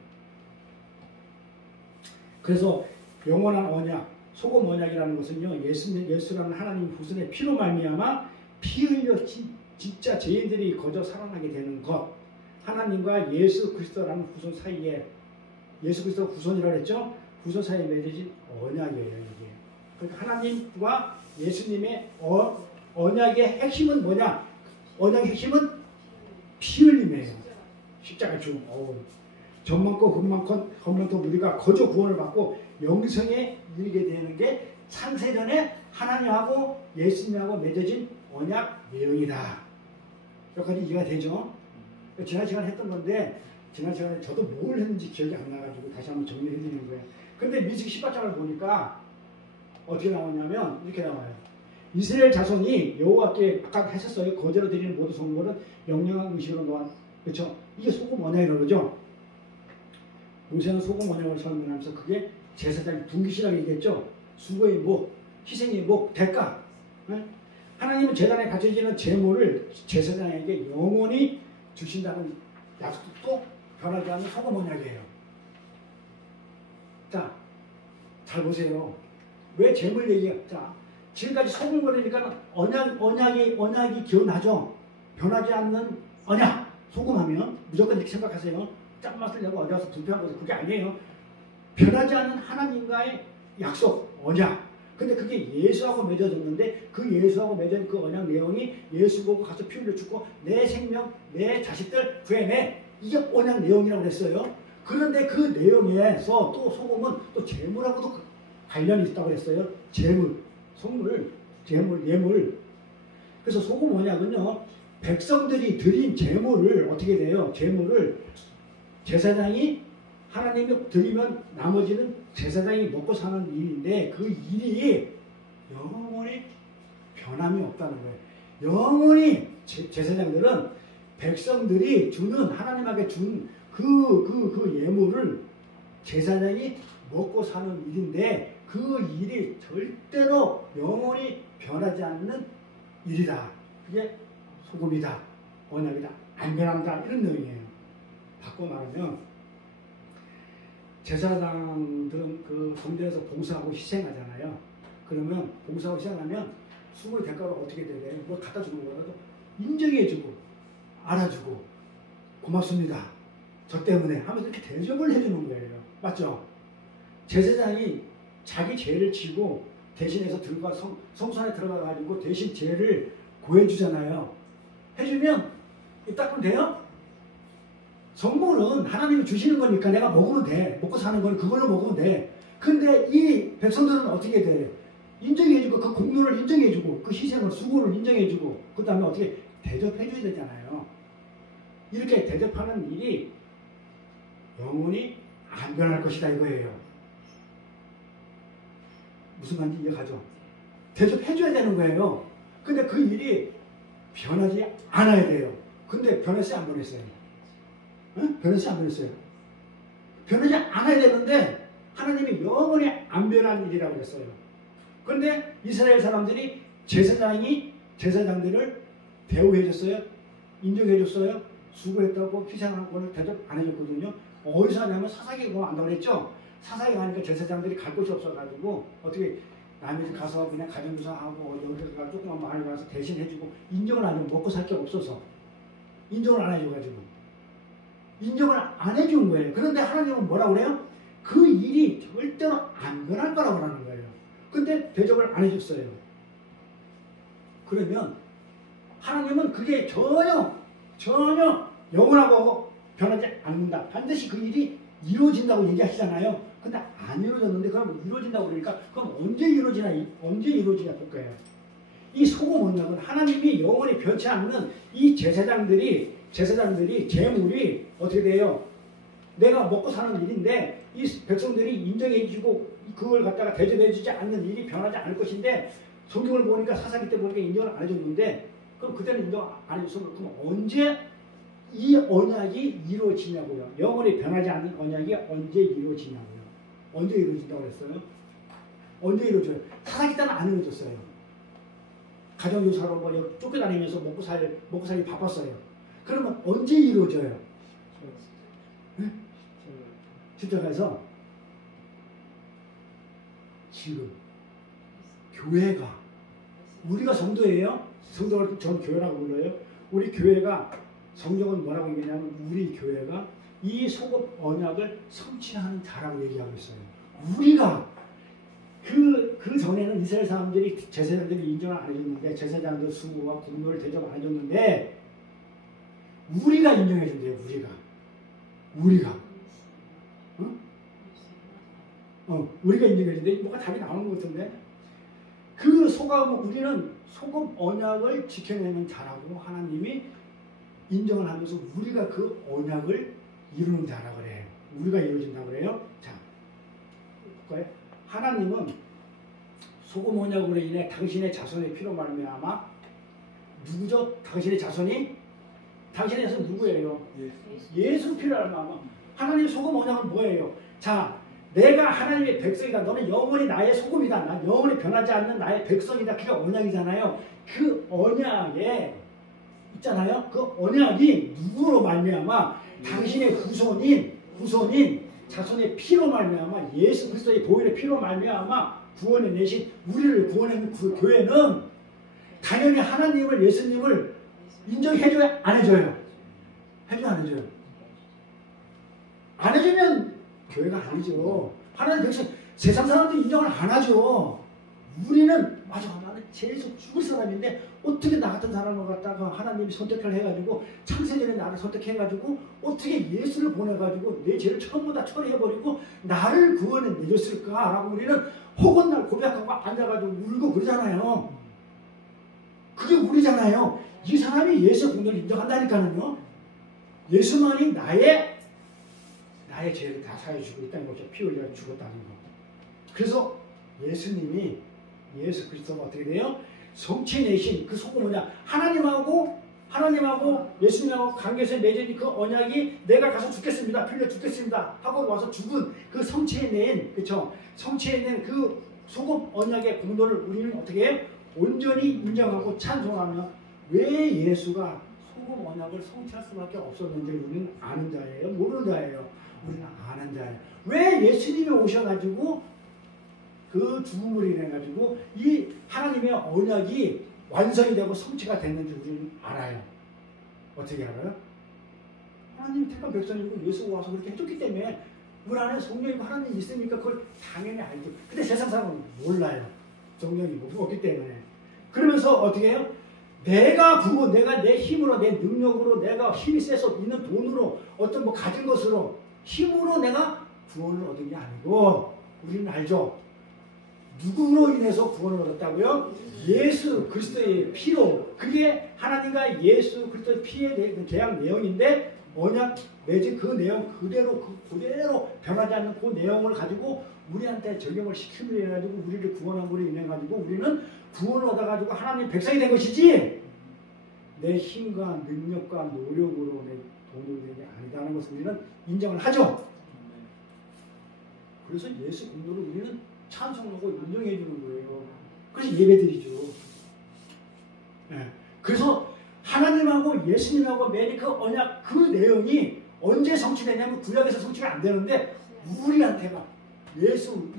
그래서 영원한 언약, 소금 언약이라는 것은요, 예수라는 하나님 후손의 피로 말미암아 피 흘려 진짜 죄인들이 거저 살아나게 되는 것. 하나님과 예수 그리스도라는 후손 사이에, 예수 그리스도 후손이라 그랬죠? 후손 사이에 맺어진 언약이에요, 이게. 그러니까 하나님과 예수님의 언약의 핵심은 뭐냐? 언약의 핵심은 피 흘림이에요. 십자가 죽음. 전 많고 금 많고 우리가 거저 구원을 받고 영생에 이르게 되는 게 창세전에 하나님하고 예수님하고 맺어진 언약 내용이다. 여기까지 이해가 되죠? 지난 시간에 했던 건데 지난 시간에 저도 뭘 했는지 기억이 안 나가지고 다시 한번 정리해 드리는 거예요. 근데 민수기 18장을 보니까 어떻게 나오냐면 이렇게 나와요. 이스라엘 자손이 여호와께 아까 했었어요. 거제로 드리는 모든 성물은 영영한 음식으로 놓아. 그렇죠? 이게 소금 언약이라고 그러죠? 모세는 소금 언약을 설명하면서 그게 제사장의 분깃이라고 얘기했죠. 수고의 목, 희생의 목, 대가. 네? 하나님은 제단에 바쳐지는 제물을 제사장에게 영원히 주신다는 약속도 변하지 않는 소금 언약이에요. 자, 잘 보세요. 왜 제물 얘기가? 자, 지금까지 소금 거리니까 언약이 기억나죠? 변하지 않는 언약. 소금하면 무조건 이렇게 생각하세요. 짠맛을 내고 어디 가서 불편한 것도 그게 아니에요. 변하지 않는 하나님과의 약속, 언약. 근데 그게 예수하고 맺어졌는데 그 예수하고 맺은 그 언약 내용이 예수 보고 가서 피 흘려 죽고 내 생명, 내 자식들 구해내. 이게 언약 내용이라고 그랬어요. 그런데 그 내용에서 또 소금은 또 재물하고도 관련이 있다고 그랬어요. 재물, 성물, 재물, 예물. 그래서 소금 언약은요, 백성들이 드린 재물을 어떻게 돼요? 재물을 제사장이 하나님이 드리면 나머지는 제사장이 먹고 사는 일인데 그 일이 영원히 변함이 없다는 거예요. 영원히 제사장들은 백성들이 주는 하나님에게 준 그 예물을 제사장이 먹고 사는 일인데 그 일이 절대로 영원히 변하지 않는 일이다. 그게 소금이다. 언약이다. 안 변한다. 이런 내용이에요. 바꿔 말하면 제사장들은 그 성전에서 봉사하고 희생하잖아요. 그러면 봉사하고 희생하면 수고의 대가로 어떻게 돼요? 뭐 갖다 주는 거라도 인정해주고 알아주고 고맙습니다. 저 때문에 하면서 이렇게 대접을 해주는 거예요. 맞죠? 제사장이 자기 죄를 지고 대신해서 성소 안에 들어가가지고 대신 죄를 고해주잖아요. 해주면 닦으면 돼요? 성물은 하나님이 주시는 거니까 내가 먹으면 돼. 먹고 사는 건 그걸로 먹으면 돼. 근데 이 백성들은 어떻게 돼? 인정해주고 그 공로를 인정해주고 그 희생을 수고를 인정해주고 그 다음에 어떻게 대접해줘야 되잖아요. 이렇게 대접하는 일이 영원히 안 변할 것이다 이거예요. 무슨 말인지 이해가죠? 대접해줘야 되는 거예요. 근데 그 일이 변하지 않아야 돼요. 근데 변했어요? 안 변했어요? 응? 변했어요? 안 변했어요? 변하지 않아야 되는데 하나님이 영원히 안 변한 일이라고 했어요. 그런데 이스라엘 사람들이 제사장들을 대우해줬어요? 인정해줬어요? 수고했다고 희생한 거를 대접 안 해줬거든요. 어디서 하냐면 사사기에 보면 안다고 그랬죠? 사사기 가니까 제사장들이 갈 곳이 없어가지고 어떻게 남의 집 가서 그냥 가정유사하고 여기서 가서 조그만 마을 가서 대신 해주고 인정을 안 해주고 먹고 살 게 없어서 인정을 안 해줘가지고 인정을 안 해준 거예요. 그런데 하나님은 뭐라고 그래요? 그 일이 절대로 안 변할 거라고 하는 거예요. 근데 대접을 안 해줬어요. 그러면 하나님은 그게 전혀 영원하고 변하지 않는다. 반드시 그 일이 이루어진다고 얘기하시잖아요. 근데 안 이루어졌는데 그럼 이루어진다고 그러니까 그럼 언제 이루어지냐 볼 거예요. 이 소금 언약은 하나님이 영원히 변치 않는 이 제사장들이 재물이 어떻게 돼요? 내가 먹고 사는 일인데 이 백성들이 인정해 주고 그걸 갖다가 대접해 주지 않는 일이 변하지 않을 것인데 성경을 보니까 사사기 때 보니까 인정을 안 해줬는데 그럼 그때는 인정 안 해줬으면 그럼 언제 이 언약이 이루어지냐고요. 영원히 변하지 않는 언약이 언제 이루어지냐고요. 언제 이루어진다고 그랬어요? 언제 이루어져요? 사사기 때는 안 이루어졌어요. 가정유사로 뭐 쫓겨다니면서 먹고 살기 바빴어요. 그러면 언제 이루어져요? 네? 십자가에서 지금 교회가 우리가 성도예요. 성도를 전 교회라고 불러요. 우리 교회가 성경은 뭐라고 얘기하냐면 우리 교회가 이 소금 언약을 성취하는 자라고 얘기하고 있어요. 우리가 그 전에는 이스라엘 사람들이 제사장들이 인정을 안 해줬는데 제사장들 수고와 공로를 대접 안 해줬는데 우리가 인정해 준대요. 우리가 응? 우리가 인정해 준대. 뭐가 답이 나오는 것 같은데 우리는 소금 언약을 지켜내는 자라고 하나님이 인정을 하면서 우리가 그 언약을 이루는 자라고 그래요. 우리가 이루어진다고 그래요. 자, 볼까요? 하나님은 소금 언약으로 인해 당신의 자손의 피로 말미암아 누구죠? 당신의 자손이? 당신에서 누구예요? 예수 피로 말미암아. 하나님 소금 언약은 뭐예요? 자, 내가 하나님의 백성이다. 너는 영원히 나의 소금이다. 난 영원히 변하지 않는 나의 백성이다. 그게 언약이잖아요. 그 언약에 있잖아요. 그 언약이 누구로 말미암아? 당신의 후손인 자손의 피로 말미암아 예수 그리스도의 보혈의 피로 말미암아 구원해 내신 우리를 구원하는 그 교회는 당연히 하나님을 예수님을 인정해줘야 안 해줘요? 해줘야 안 해줘요? 안 해주면 교회가 아니죠. 하나님 백성 세상 사람들이 인정을 안 하죠. 우리는 맞아 나는 계속 죽을 사람인데 어떻게 나 같은 사람을 갖다가 하나님이 선택을 해가지고 창세전에 나를 선택해가지고 어떻게 예수를 보내가지고 내 죄를 전부 다 처리해버리고 나를 구원해 내줬을까라고 우리는 혹은 날 고백하고 앉아가지고 울고 그러잖아요. 그게 우리잖아요. 이 사람이 예수 공로를 인정한다니까는요. 예수만이 나의 죄를 다 사해주고 있다는 거죠. 피 흘려 죽었다는 거. 그래서 예수님이 예수 그리스도가 어떻게 돼요? 성취내신 그 소금 언약 하나님하고 예수님하고 관계에서 맺은 그 언약이 내가 가서 죽겠습니다. 피 흘려 죽겠습니다. 하고 와서 죽은 그 성취해낸 그쵸? 성취해낸 그 소금 언약의 공로를 우리는 어떻게 해? 온전히 인정하고 찬송하며 왜 예수가 소금 언약을 성취할 수밖에 없었는지 우리는 아는 자예요? 모르는 자예요? 우리는 아는 자예요. 왜 예수님이 오셔가지고 그 죽음을 인해가지고 이 하나님의 언약이 완성이 되고 성취가 됐는지 우리는 알아요. 어떻게 알아요? 하나님 택한 백성이고 예수가 와서 그렇게 해줬기 때문에 우리 안에 성령이고 하나님이 있으니까 그걸 당연히 알죠. 근데 세상 사람은 몰라요. 성령이 없기 때문에. 그러면서 어떻게 해요? 내가 내 힘으로, 내 능력으로, 내가 힘이 세서 있는 돈으로, 어떤 뭐 가진 것으로, 힘으로 내가 구원을 얻은 게 아니고, 우리는 알죠? 누구로 인해서 구원을 얻었다고요? 예수 그리스도의 피로. 그게 하나님과 예수 그리스도의 피에 대한 계약 내용인데, 언약 맺은 그 내용 그대로 변하지 않는 그 내용을 가지고 우리한테 적용을 시킴으로 해가지고 우리를 구원함으로 인해가지고 우리는 구원을 얻어가지고 하나님 백성이 된 것이지 내 힘과 능력과 노력으로 내 돈으로 된 게 아니다는 것을 우리는 인정을 하죠. 그래서 예수 공로를 우리는 찬송하고 인정해 주는 거예요. 그래서 예배드리죠. 네. 그래서 하나님하고 예수님하고 맺은 그 언약 그 내용이 언제 성취되냐면 구약에서 성취가 안 되는데 우리한테가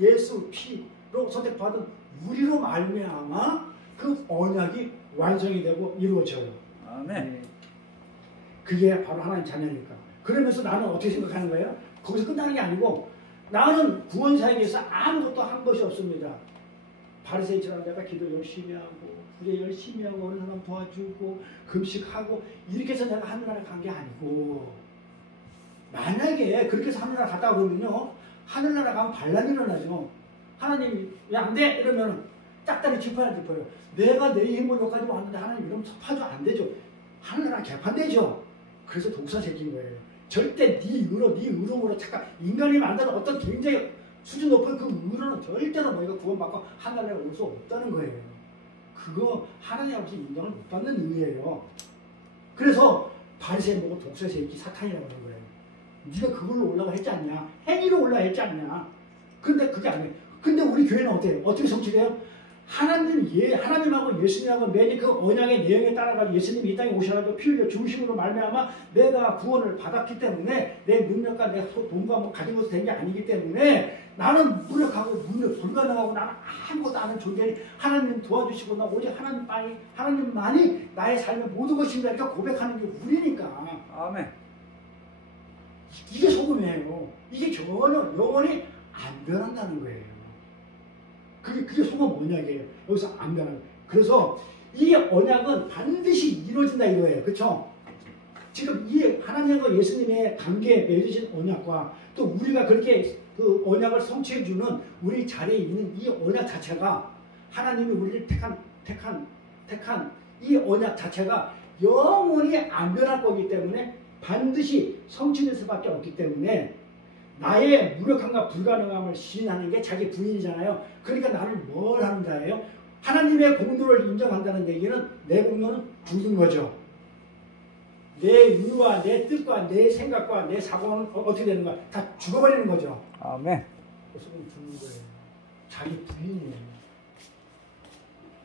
예수 피로 선택받은 우리로 말미암아 그 언약이 완성이 되고 이루어져요. 아멘. 그게 바로 하나님 자녀니까. 그러면서 나는 어떻게 생각하는 거예요? 거기서 끝나는 게 아니고 나는 구원사에 위해서 아무것도 한 것이 없습니다. 바리새인처럼 내가 기도 열심히 하고 구제 열심히 하고 어느 사람 도와주고 금식하고 이렇게 해서 내가 하늘나라 간 게 아니고 만약에 그렇게 해서 하늘나라 갔다 그러면요 하늘나라 가면 반란이 일어나죠. 하나님이 왜 안 돼? 이러면 딱다리 짚어요. 내가 내 힘으로 여기까지 왔는데 하나님 이러면 섭하죠. 안 되죠. 하늘나라 개판되죠. 그래서 독사 새끼인 거예요. 절대 네 의로움으로 잠깐 인간이 만드는 어떤 굉장히 수준 높은 그 의로는 절대로 너희가 구원받고 하늘나라에 올 수 없다는 거예요. 그거 하나님 아버지 인정을 못 받는 의예요. 그래서 바리새인 보고 독사 새끼 사탄이라고 하는 거예요. 네가 그걸로 올라가 했지 않냐? 행위로 올라가 했지 않냐? 근데 그게 아니에요. 근데 우리 교회는 어때요? 어떻게 성취돼요? 하나님하고 예수님하고 매일 그 언약의 내용에 따라서 예수님이 이 땅에 오셔가지고 피 흘려 죽으심으로 말미암아 내가 구원을 받았기 때문에 내 능력과 내 돈과 뭐 가진 것도 된 게 아니기 때문에 나는 무력하고 불가능하고 나는 아무것도 아는 존재니 하나님 도와주시고 나 오직 하나님만이 나의 삶의 모든 것입니다. 이렇게 고백하는 게 우리니까. 아멘. 이게 소금이에요. 이게 전혀 영원히 안 변한다는 거예요. 그게 소금 언약이에요. 여기서 안 변하는 거예요. 그래서 이 언약은 반드시 이루어진다 이거예요. 그렇죠? 지금 이 하나님과 예수님의 관계에 맺어진 언약과 또 우리가 그렇게 그 언약을 성취해주는 우리 자리에 있는 이 언약 자체가 하나님이 우리를 택한 이 언약 자체가 영원히 안 변할 거기 때문에 반드시 성취될 수밖에 없기 때문에 나의 무력함과 불가능함을 시인하는 게 자기 부인이잖아요. 그러니까 나를 뭘 하는 자예요? 하나님의 공로를 인정한다는 얘기는 내 공로는 죽는 거죠. 내 의와 내 뜻과 내 생각과 내 사고는 어떻게 되는 거야? 다 죽어버리는 거죠. 아멘. 그래서 죽는 거예요. 자기 부인이에요.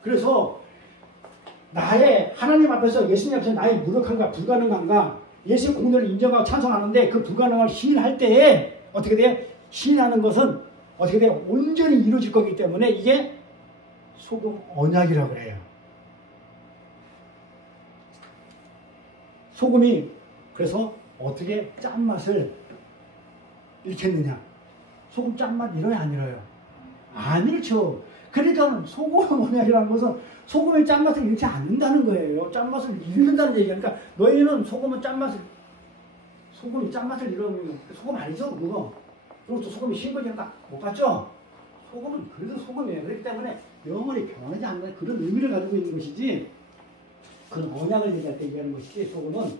그래서 나의 하나님 앞에서 예수님 앞에서 나의 무력함과 불가능함과 예수의 공로를 인정하고 찬송하는데 그 불가능함을 시인할 때에 어떻게 돼요? 시인하는 것은 어떻게 돼요? 온전히 이루어질 거기 때문에 이게 소금 언약이라고 해요. 소금이 그래서 어떻게 짠맛을 잃겠느냐? 소금 짠맛 잃어요, 안 잃어요? 안 잃죠. 그러니까 소금 언약이라는 것은 소금의 짠맛을 잃지 않는다는 거예요. 짠맛을 잃는다는 얘기야. 그러니까 너희는 소금이 짠맛을 잃으면 소금 아니죠, 그거. 그리고 또 소금이 싱거우니까 못 봤죠? 소금은 그래도 소금이에요. 그렇기 때문에 영원히 변하지 않는 그런 의미를 가지고 있는 것이지, 그런 언약을 얘기할 때 얘기하는 것이지, 소금은.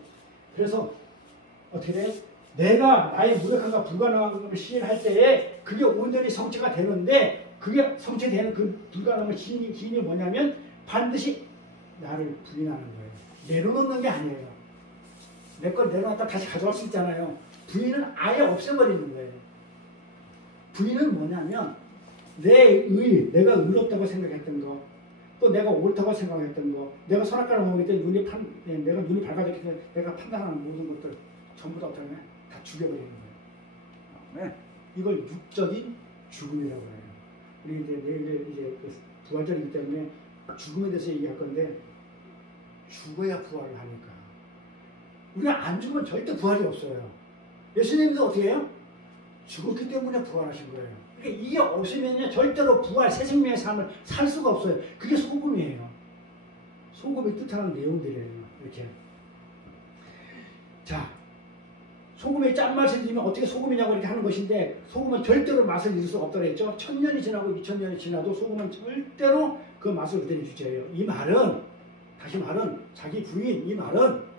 그래서 어떻게 돼? 내가 나의 무력함과 불가능한 것을 시인할 때에 그게 온전히 성취가 되는데, 그게 성취되는 그 불가능한 시인이 뭐냐면 반드시 나를 부인하는 거예요. 내려놓는 게 아니에요. 내 걸 내려놨다 다시 가져갈 수 있잖아요. 부인은 아예 없애버리는 거예요. 부인은 뭐냐면 내가 의롭다고 생각했던 거, 또 내가 옳다고 생각했던 거, 내가 선악과를 먹을 때 내가 눈이 밝아졌기 때문에 내가 판단하는 모든 것들 전부 다 어떻게 하냐? 다 죽여버리는 거예요. 네. 이걸 육적인 죽음이라고 해요. 우리 이제 내일 이제 부활절이기 때문에 죽음에 대해서 얘기할 건데, 죽어야 부활을 하니까. 우리가 안 죽으면 절대 부활이 없어요. 예수님도 어떻게 해요? 죽었기 때문에 부활하신 거예요. 그러니까 이게 없으면요 절대로 부활, 새 생명의 삶을 살 수가 없어요. 그게 소금이에요. 소금이 뜻하는 내용들이에요. 이렇게. 자, 소금의 짠맛을 잃으면 어떻게 소금이냐고 이렇게 하는 것인데, 소금은 절대로 맛을 잃을 수가 없다고 했죠. 1000년이 지나고 2000년이 지나도 소금은 절대로 그 맛을 그대로 유지해요. 이 말은, 다시 말은, 자기 부인, 이 말은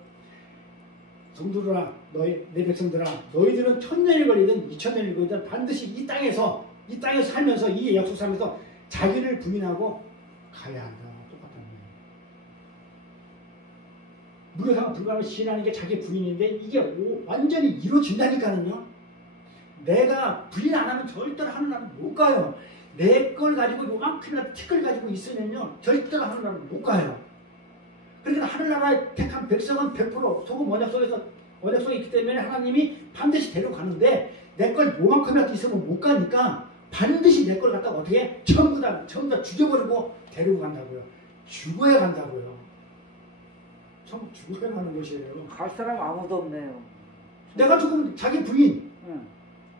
성도들아, 내 백성들아, 너희들은 1000년이 걸리든 2000년이 걸리든 반드시 이 땅에서 살면서, 이 약속 살면서 자기를 부인하고 가야 한다. 똑같은 거예요. 무력함 불가능을 시인하는 게 자기 부인인데, 이게 완전히 이루어진다니까는요. 내가 부인 안 하면 절대로 하늘나라는 못 가요. 내 걸 가지고 요만큼이나 티끌 가지고 있으면요 절대로 하늘나라는 못 가요. 그러니까 하늘나라에 택한 백성은 100% 소금 언약 속에 있기 때문에 하나님이 반드시 데려가는데, 내 걸 요만큼이라도 있으면 못 가니까 반드시 내 걸 갖다가 어떻게 해? 전부 다 죽여버리고 데리고 간다고요. 죽어야 간다고요. 전부 죽어야 가는 것이에요. 갈 사람 아무도 없네요. 내가 죽으면 자기 부인, 응.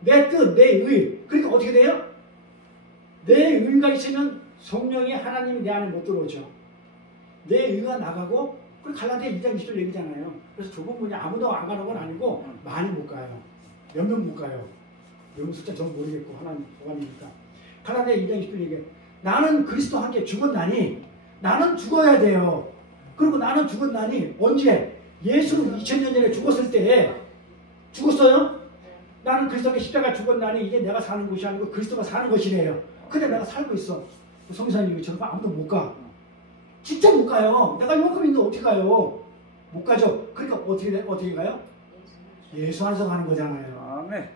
내 뜻, 내 의. 그러니까 어떻게 돼요? 내 의가 있으면 성령이 하나님이 내 안에 못 들어오죠. 내 의가 나가고, 그리고 갈라디아 2장 20절 얘기잖아요. 그래서 좁은 문이 아무도 안 가는 건 아니고 많이 못 가요. 몇 명 못 가요. 몇 명 숫자 전 모르겠고 하나님 보관이니까. 갈라디아 2장 20절 얘기해. 나는 그리스도와 함께 죽었나니 나는 죽어야 돼요. 그리고 나는 죽었나니 언제? 예수로 2000년 전에 죽었을 때 죽었어요? 나는 그리스도께 십자가 죽었나니 이제 내가 사는 것이 아니고 그리스도가 사는 것이래요. 근데 내가 살고 있어. 성사님 저런 거 아무도 못 가. 진짜 못 가요. 내가 요만큼 있는데 어떻게 가요? 못 가죠. 그러니까 어떻게 가요? 예수 안에서 가는 거잖아요. 아멘.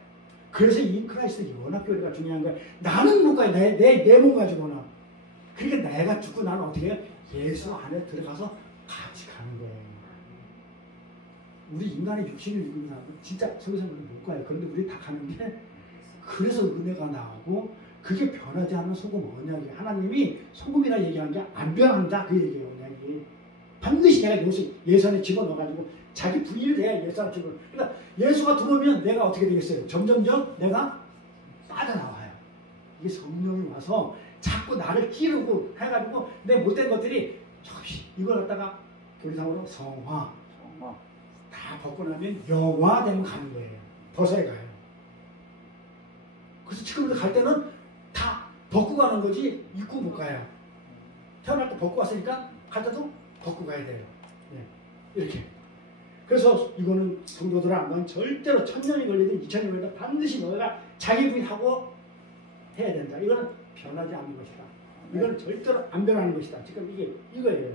그래서 이 크라이스트 연합교회가 중요한 거야. 나는 못 가요. 내 몸 가지고는. 그러니까 내가 죽고 나는 어떻게 해요? 예수 안에 들어가서 같이 가는 거예요. 우리 인간의 육신을 입는 사람은 진짜 성사님은 못 가요. 그런데 우리 다 가는데, 그래서 은혜가 나오고, 그게 변하지 않는 소금 언약이, 하나님이 소금이라 얘기한 게 안 변한다 그 얘기예요. 언약이 반드시 내가 예수 안에 집어넣어가지고 자기 부인을 내야 예수 안에 집어넣어. 그러니까 예수가 들어오면 내가 어떻게 되겠어요? 점점점 내가 빠져나와요. 이게 성령이 와서 자꾸 나를 찌르고 해가지고 내 못된 것들이 조금씩 이걸 갖다가 교리상으로 성화 다 벗고 나면 영화되면 가는 거예요. 벗어야 가요. 그래서 지금도 갈 때는 다 벗고 가는 거지 입고 못 가요. 태어날 때 벗고 왔으니까 갈 때도 벗고 가야 돼요. 네. 이렇게. 그래서 이거는 성도들아, 넌 절대로 1000년이 걸리든 2000년이 걸리든 반드시 너희가 자기 부인하고 해야 된다. 이거는 변하지 않는 것이다. 이거는 절대로 안 변하는 것이다. 지금 이게 이거예요.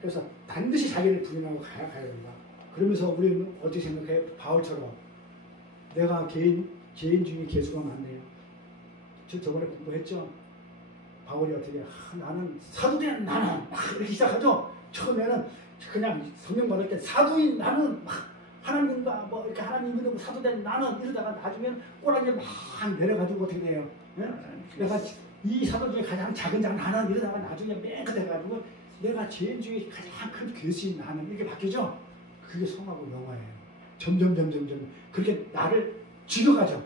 그래서 반드시 자기를 부인하고 가야 된다. 그러면서 우리는 어떻게 생각해요? 바울처럼 내가 개인 중에 개수가 많네요. 저번에 공부했죠. 바울이 어떻게 나는 사도된 나는 막 이렇게 시작하죠. 처음에는 그냥 성령 받을 때 사도인 나는 막 하나님과 뭐 이렇게 하나님 믿는 사도된 나는 이러다가 나중에 꼬라지 막 내려가지고 어떻게 돼요? 예? 내가 이 사도 중에 가장 작은 자 나는 이러다가 나중에 맨 끝에 가지고 내가 죄인 중에 가장 큰 괴수인 나는 이렇게 바뀌죠? 그게 성하고 영화예요. 점점 그렇게 나를 죽여가죠.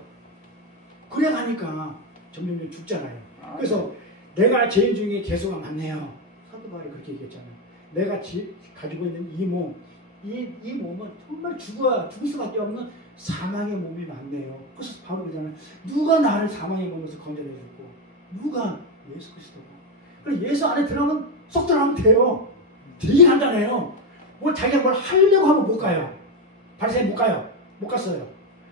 그래 가니까 점점 죽잖아요. 그래서 내가 죄인 중에 괴수가 많네요. 사도 바울이 그렇게 얘기했잖아요. 내가 가지고 있는 이 몸, 이 몸은 정말 죽을 수밖에 없는 사망의 몸이 많네요. 그래서 바로 그러잖아요. 누가 나를 사망의 몸에서 건져내줬고, 누가? 예수 그리스도고. 그래서 예수 안에 들어가면 쏙 들어가면 돼요. 되게 간단해요. 뭐 자기가 뭘 하려고 하면 못 가요. 바리새인 못 가요. 못 갔어요.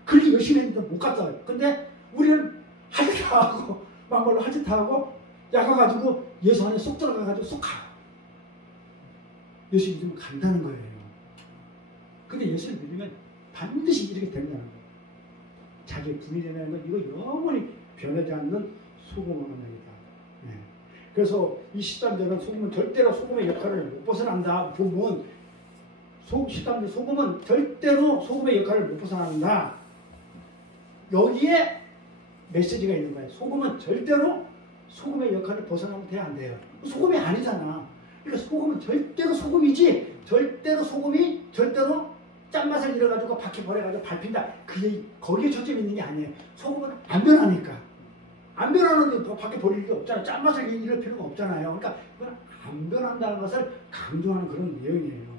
그렇게 열심히 했는데 못 갔어요. 근데 우리는 할 짓 다 하고 막말로 할 짓 다 하고 약가가지고 예수 안에 쏙 들어가가지고 쏙 가요. 예수 믿으면 간다는 거예요. 근데 예수를 믿으면 반드시 이렇게 된다는 거예요. 자기의 분이 되는 건 이거 영원히 변하지 않는 소금의 언약이다. 네. 그래서 이 13절은 소금은 절대로 소금의 역할을 못 벗어난다. 보면 13절 소금은 절대로 소금의 역할을 못 벗어난다. 여기에 메시지가 있는 거예요. 소금은 절대로 소금의 역할을 벗어나면 돼야 안 돼요. 소금이 아니잖아. 그러니까 소금은 절대로 소금이지 절대로 소금이 절대로 짠맛을 잃어가지고 밖에 버려가지고 밟힌다. 그게 거기에 초점이 있는 게 아니에요. 소금은 안 변하니까. 안 변하는데 밖에 버릴 게 없잖아요. 짠맛을 잃을 필요가 없잖아요. 그러니까 그건 안 변한다는 것을 강조하는 그런 내용이에요.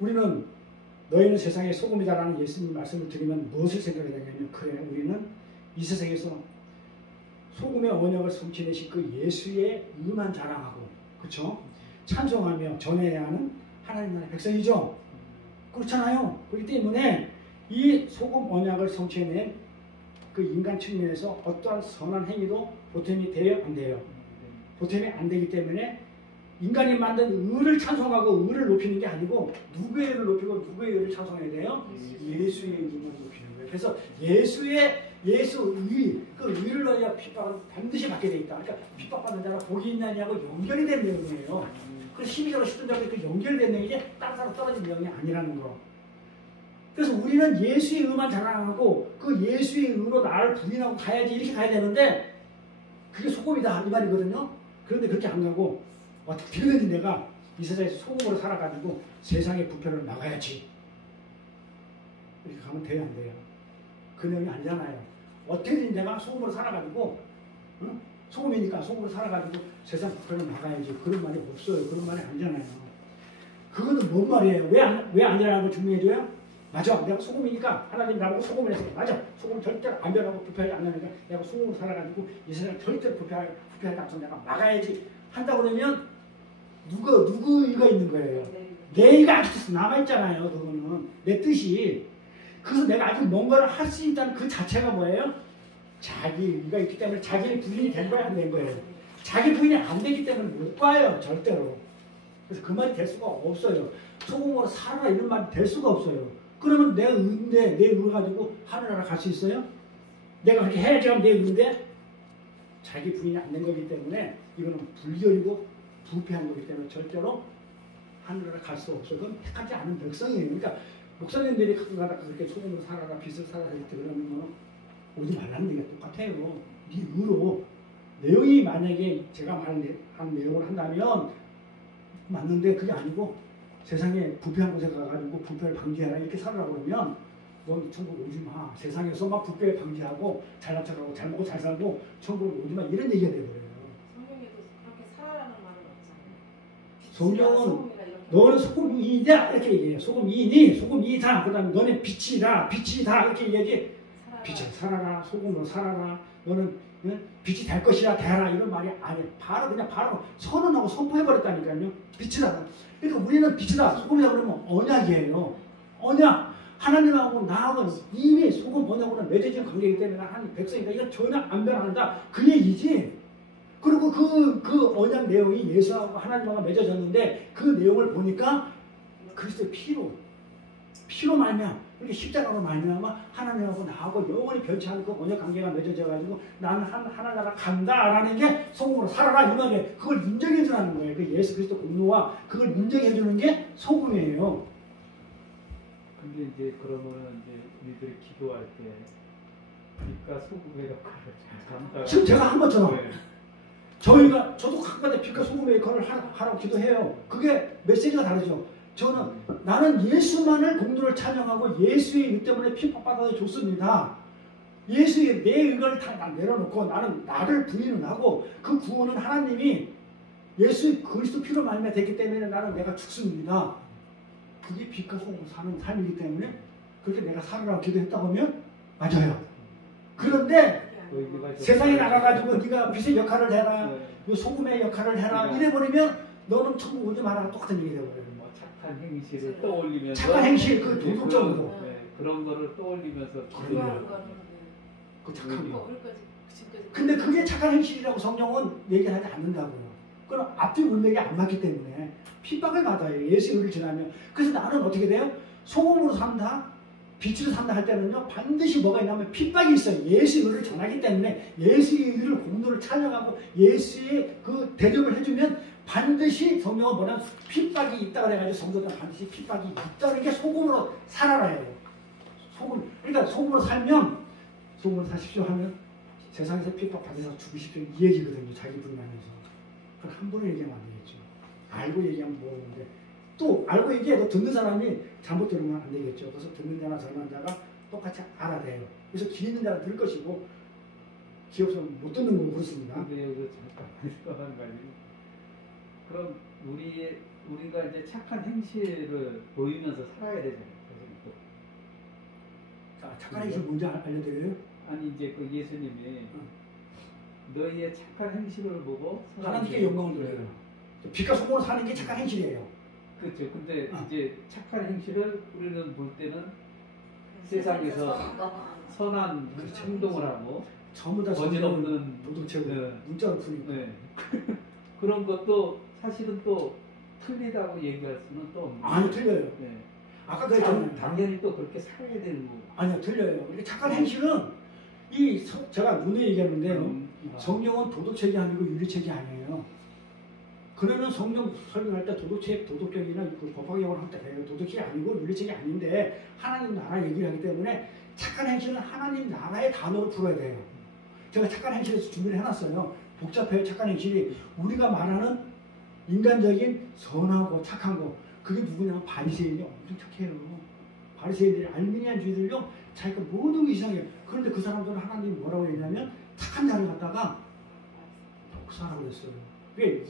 우리는 너희는 세상의 소금이다라는 예수님 말씀을 드리면 무엇을 생각해야 되냐면 그래 우리는 이 세상에서 소금의 언약을 성취내신 그 예수의 의만 자랑하고 그렇죠? 찬송하며 전해야 하는 하나님 나라의 백성이죠. 그렇잖아요. 그렇기 때문에 이 소금 언약을 성취해낸 그 인간 측면에서 어떠한 선한 행위도 보탬이 돼요? 안 돼요? 보탬이 안 되기 때문에 인간이 만든 의를 찬송하고 의를 높이는 게 아니고 누구의 의를 높이고 누구의 의를 찬송해야 돼요? 예수의 의만 높이는 거예요. 그래서 예수 의, 그 의를 넣어야 핍박은 반드시 받게 돼 있다. 그러니까 핍박받는 자가 복이 있느냐고 연결이 된 내용이에요. 그래서 12절로 10절에 그 연결된 내용이 이제 다른 사람 떨어진 내용이 아니라는 거. 그래서 우리는 예수의 의만 자랑하고 그 예수의 의로 나를 부인하고 가야지 이렇게 가야 되는데 그게 소금이다 이 말이거든요. 그런데 그렇게 안 가고 어떻게든지 내가 이 세상에서 소금으로 살아가지고 세상의 부패를 막아야지. 이렇게 가면 돼요, 안 돼요? 그 내용이 아니잖아요. 어떻게든지 내가 소금으로 살아가지고, 응? 소금이니까 소금으로 살아가지고 세상 부패를 막아야지. 그런 말이 없어요. 그런 말이 아니잖아요. 그거는 뭔 말이에요? 왜 아니라는 걸 증명해줘요? 맞아. 내가 소금이니까 하나님 나보고 소금을 했으니까 맞아. 소금 절대로 안 변하고 부패하지 않으니까 내가 소금으로 살아가지고 이 세상 절대로 부패하지 않고 내가 막아야지. 한다 그러면 누구가 있는 거예요? 내 의가 아직도 남아있잖아요. 그거는 내 뜻이. 그래서 내가 아직 뭔가를 할 수 있다는 그 자체가 뭐예요? 자기 의가 있기 때문에 자기의 부인이 된 거야 안 된 거예요? 자기 부인이 안 되기 때문에 못 봐요. 절대로. 그래서 그 말이 될 수가 없어요. 소금으로 살아라 이런 말이 될 수가 없어요. 그러면 내 의인데 내 의를 가지고 하늘나라 갈 수 있어요? 내가 그렇게 해야지 하면 내 의인데 자기 부인이 안 된 거기 때문에 이거는 불결이고 부패한 거기 때문에 절대로 하늘나라 갈 수 없어요. 그건 택하지 않은 백성이에요. 그러니까 목사님들이 가끔가다 그렇게 소금으로 살아라 빛을 살아라 이렇게 그러면 오지 말라는 얘기가 똑같아요. 네 의로 내용이 만약에 제가 한 내용을 한다면 맞는데 그게 아니고 세상에 부패한 곳에 가가지고 부패를 방지하라 이렇게 살아라 그러면 넌 천국 오지 마. 세상에서 막 부패 방지하고 잘난 척하고 잘 먹고 잘 살고 천국 오지 마 이런 얘기가 돼버려요. 성경에도 그렇게 살아라는 말은 없잖아요. 성경은 너는 소금이다 이렇게 얘기해요. 소금이니 소금이다. 그다음에 너는 빛이다 이렇게 얘기하지. 빛을 살아라 소금으로 살아라. 너는 빛이 될 것이라 되라 이런 말이 아니에요. 바로 선언하고 선포해버렸다니까요. 빛이다. 그러니까 우리는 빛이다 소금이다 그러면 언약이에요. 언약. 하나님하고 나하고 이미 소금 언약으로 맺어진 관계이기 때문에 하나님 백성이니까 이거 전혀 안 변한다 그 얘기지. 그리고 그 언약 내용이 예수하고 하나님하고 맺어졌는데 그 내용을 보니까 그리스도의 피로 말미암아 이렇게 십자가로 말미암아 하나님하고 나하고 영원히 변치 않은 그 언약 관계가 맺어져가지고 나는 하나나라 간다라는 게 소금으로 살아라 이 말이에요. 그걸 인정해주라는 거예요. 그 예수 그리스도 공로와 그걸 인정해주는 게 소금이에요. 근데 이제 그러면은 이제 우리들이 기도할 때 빛과 소금의 역할을 잘 감당. 지금 제가 한 것처럼 네. 저도 각각의 빛과 소금의 역할을 하라고 기도해요. 그게 메시지가 다르죠. 저는 나는 예수만을 공로를 찬양하고 예수의 일 때문에 핍박받아도 좋습니다. 예수의 내 의를 다 내려놓고 나는 나를 부인을 하고 그 구원은 하나님이 예수 그리스도 피로 말미암아 됐기 때문에 나는 내가 죽습니다. 그게 빛과 소금으로 사는 삶이기 때문에 그렇게 내가 살으라고 기도했다고 하면 맞아요. 그런데 세상에 나가가지고 네가 빛의 역할을 해라, 그 소금의 역할을 해라 이래버리면 너는 천국 오지 마라 똑같은 얘기 되어버려요. 뭐 착한 행실을 떠올리면서 착한 행실 그 도덕적으로 그런 거를 떠올리면서 그거하는 거는 그 착한 거. 그걸까지 지금까지. 근데 그게 착한 행실이라고 성경은 얘기를 하지 않는다고요. 그건 앞뒤 문맥이 안 맞기 때문에 핍박을 받아요. 예수의 의를 지나면. 그래서 나는 어떻게 돼요? 소금으로 산다, 빛으로 산다 할 때는요 반드시 뭐가 있냐면 핍박이 있어요. 예수의 의를 전하기 때문에 예수의 의를 공로를 찬양하고 예수의 그 대접을 해주면 반드시 성경은 뭐냐면 핍박이 있다 그래가지고 성도들은 반드시 핍박이 있다는 게 소금으로 살아라예요. 소금. 그러니까 소금으로 살면 소금으로 사십시오 하면 세상에서 핍박 받아서 죽으십시오 이 얘기거든요. 자기 분야에서. 그걸 함부로 얘기하면 안 되겠죠. 알고 얘기하면 모르는데 또 알고 얘기해도 듣는 사람이 잘못 들으면 안 되겠죠. 그래서 듣는 자나 전하는 자가 똑같이 알아내요. 그래서 귀 있는 자는 들을 것이고 귀 없으면 못 듣는 거고 그렇습니다. 근데 여기서 잠깐 생각하는 거 아니에요? 그럼 우리가 이제 착한 행실을 보이면서 살아야 되잖아요. 그래서 자, 착한 행실 뭔지 알려드려요? 아니 이제 그 예수님이 너희의 착한 행실을 보고 하나님께 영광을 돌려요. 빛과 소금으로 사는 게 착한 행실이에요. 그렇죠. 근데 이제 착한 행실을 우리는 볼 때는 세상에서 선한 그렇죠. 행동을 하고 전부 다 거짓없는 도덕체고 네. 문자로 푸니까. 네. 그런 것도 사실은 또 틀리다고 얘기할 수는 또 없는 아니 틀려요. 네. 아까 그랬잖아요. 당연히 또 그렇게 살아야 되는 거고. 아니요 틀려요. 이렇게 착한 행실은 제가 눈에 얘기했는데 성경은 도덕책이 아니고 윤리책이 아니에요. 그러면 성경 설명할 때 도덕책, 도덕경이나 그 법학용어를 할 때 그래요. 도덕책이 아니고 윤리책이 아닌데 하나님 나라 얘기를 하기 때문에 착한 행실은 하나님 나라의 단어로 풀어야 돼요. 제가 착한 행실에서 준비를 해놨어요. 복잡해요. 착한 행실이 우리가 말하는 인간적인 선하고 착한 거 그게 누구냐면 바리새인이 엄청 착해요. 바리새인들이 알미니안주의들요 자기가 모든 게 이상해요. 그런데 그 사람들은 하나님이 뭐라고 했냐면 착한 자를 갖다가 독사라고 했어요. 그게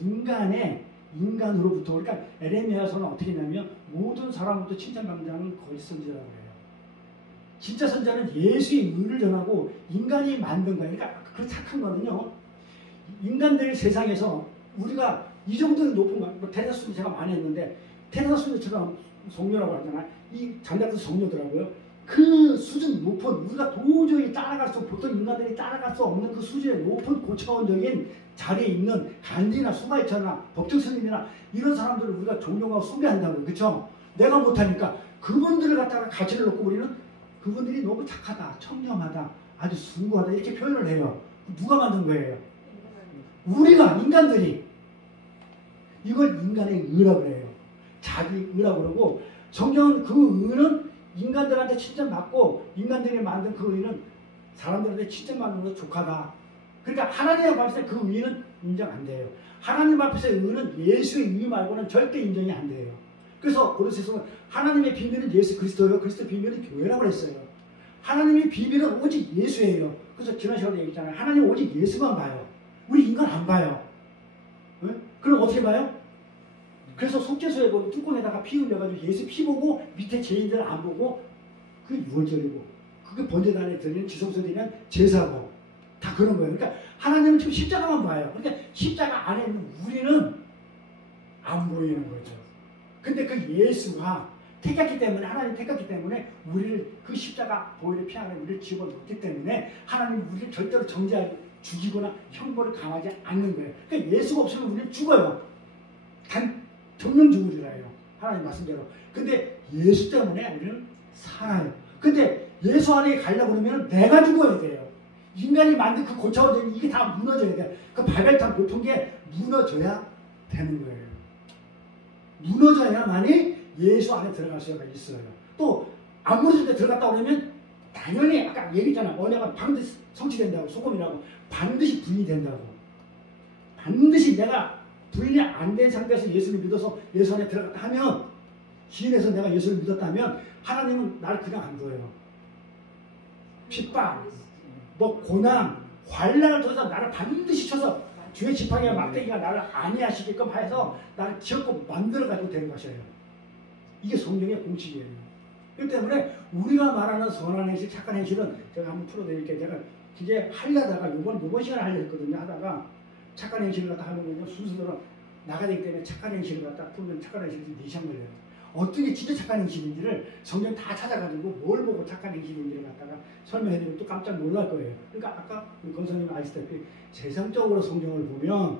인간으로부터 그러니까 에레미야서는 어떻게 했냐면 모든 사람부터 칭찬받는 자는 거짓 선지자라고 해요. 진짜 선자는 예수의 의를 전하고 인간이 만든 거예요. 그러니까 그 착한 거는요. 인간들 세상에서 우리가 이 정도는 높은 거, 뭐 테라스는 제가 많이 했는데 테라스처럼 성녀라고 하잖아요. 이 잔다도 성녀더라고요. 그 수준 높은 우리가 도저히 따라갈 수 보통 인간들이 따라갈 수 없는 그 수준의 높은 고차원적인 자리에 있는 간디나 수바이처나 법정스님이나 이런 사람들을 우리가 존경하고 숭배한다고요. 그렇죠? 내가 못하니까 그분들을 갖다가 가치를 놓고 우리는 그분들이 너무 착하다, 청렴하다, 아주 숭고하다 이렇게 표현을 해요. 누가 만든 거예요? 우리가 인간들이 이걸 인간의 의라고 해요. 자기 의라고 그러고 성경은 그 의는 인간들한테 칭찬받고 인간들이 만든 그 의는 사람들한테 칭찬받는 것도 족하다. 그러니까 하나님 앞에서 그 의는 인정 안 돼요. 하나님 앞에서의 의는 예수의 의 말고는 절대 인정이 안 돼요. 그래서 고린도서에서는 하나님의 비밀은 예수 그리스도예요. 그리스도 비밀은 교회라고 했어요. 하나님의 비밀은 오직 예수예요. 그래서 지난 시간에 얘기했잖아요. 하나님 오직 예수만 봐요. 우리 인간 안 봐요. 네? 그럼 어떻게 봐요? 그래서 속죄소에 보면 뚜껑에다가 피 흘려가지고 예수 피 보고 밑에 죄인들 안 보고 그게 유월절이고 그게 번제단에 드리는 지성소 드리는 제사고 다 그런 거예요. 그러니까 하나님은 지금 십자가만 봐요. 그러니까 십자가 안에 있는 우리는 안 보이는 거죠. 근데 그 예수가 택했기 때문에 하나님 택했기 때문에 우리를 그 십자가 보혈의 피 안에 우리를 집어넣기 때문에 하나님 우리를 절대로 정죄하고 죽이거나 형벌을 강하지 않는 거예요. 그러니까 예수가 없으면 우리는 죽어요. 정령 죽으리라 해요. 하나님 말씀대로. 근데 예수 때문에 우리는 살아요. 근데 예수 안에 가려고 그러면 내가 죽어야 돼요. 인간이 만든 그 고차원적인 이게 다 무너져야 돼요. 그 발발탕 높은 게 무너져야 되는 거예요. 무너져야만이 예수 안에 들어갈 수가 있어요. 또 안 무너질 때 들어갔다 오려면 당연히 아까 얘기했잖아. 언약은 반드시 성취된다고. 소금이라고. 반드시 부인이 된다고. 반드시 내가 부인이 안 된 상태에서 예수를 믿어서 예수 안에 들어갔다 하면, 시인에서 내가 예수를 믿었다면 하나님은 나를 그냥 안 둬요. 핍박, 뭐 고난, 환난을 통해서 나를 반드시 쳐서 주의 지팡이와 막대기가 나를 안위하시게끔 해서 나를 지었고 만들어가지고 되는 것이에요. 이게 성경의 공식이에요. 그렇기 때문에 우리가 말하는 선한 행실, 착한 행실은 제가 한번 풀어드릴게요. 제가 이게 하려다가 이번 시간에 하려 했거든요. 하다가 착한 행실을 갖다 하면요. 순서대로 나가야 되기 때문에 착한 행실을 갖다 풀면 착한 행실이 4시간 걸려요. 어떻게 진짜 착한 행실인지를 성경 다 찾아가지고 뭘 보고 착한 행실인지를 갖다가 설명해드리면 또 깜짝 놀랄 거예요. 그러니까 아까 권사님이 아시다시피 세상적으로 성경을 보면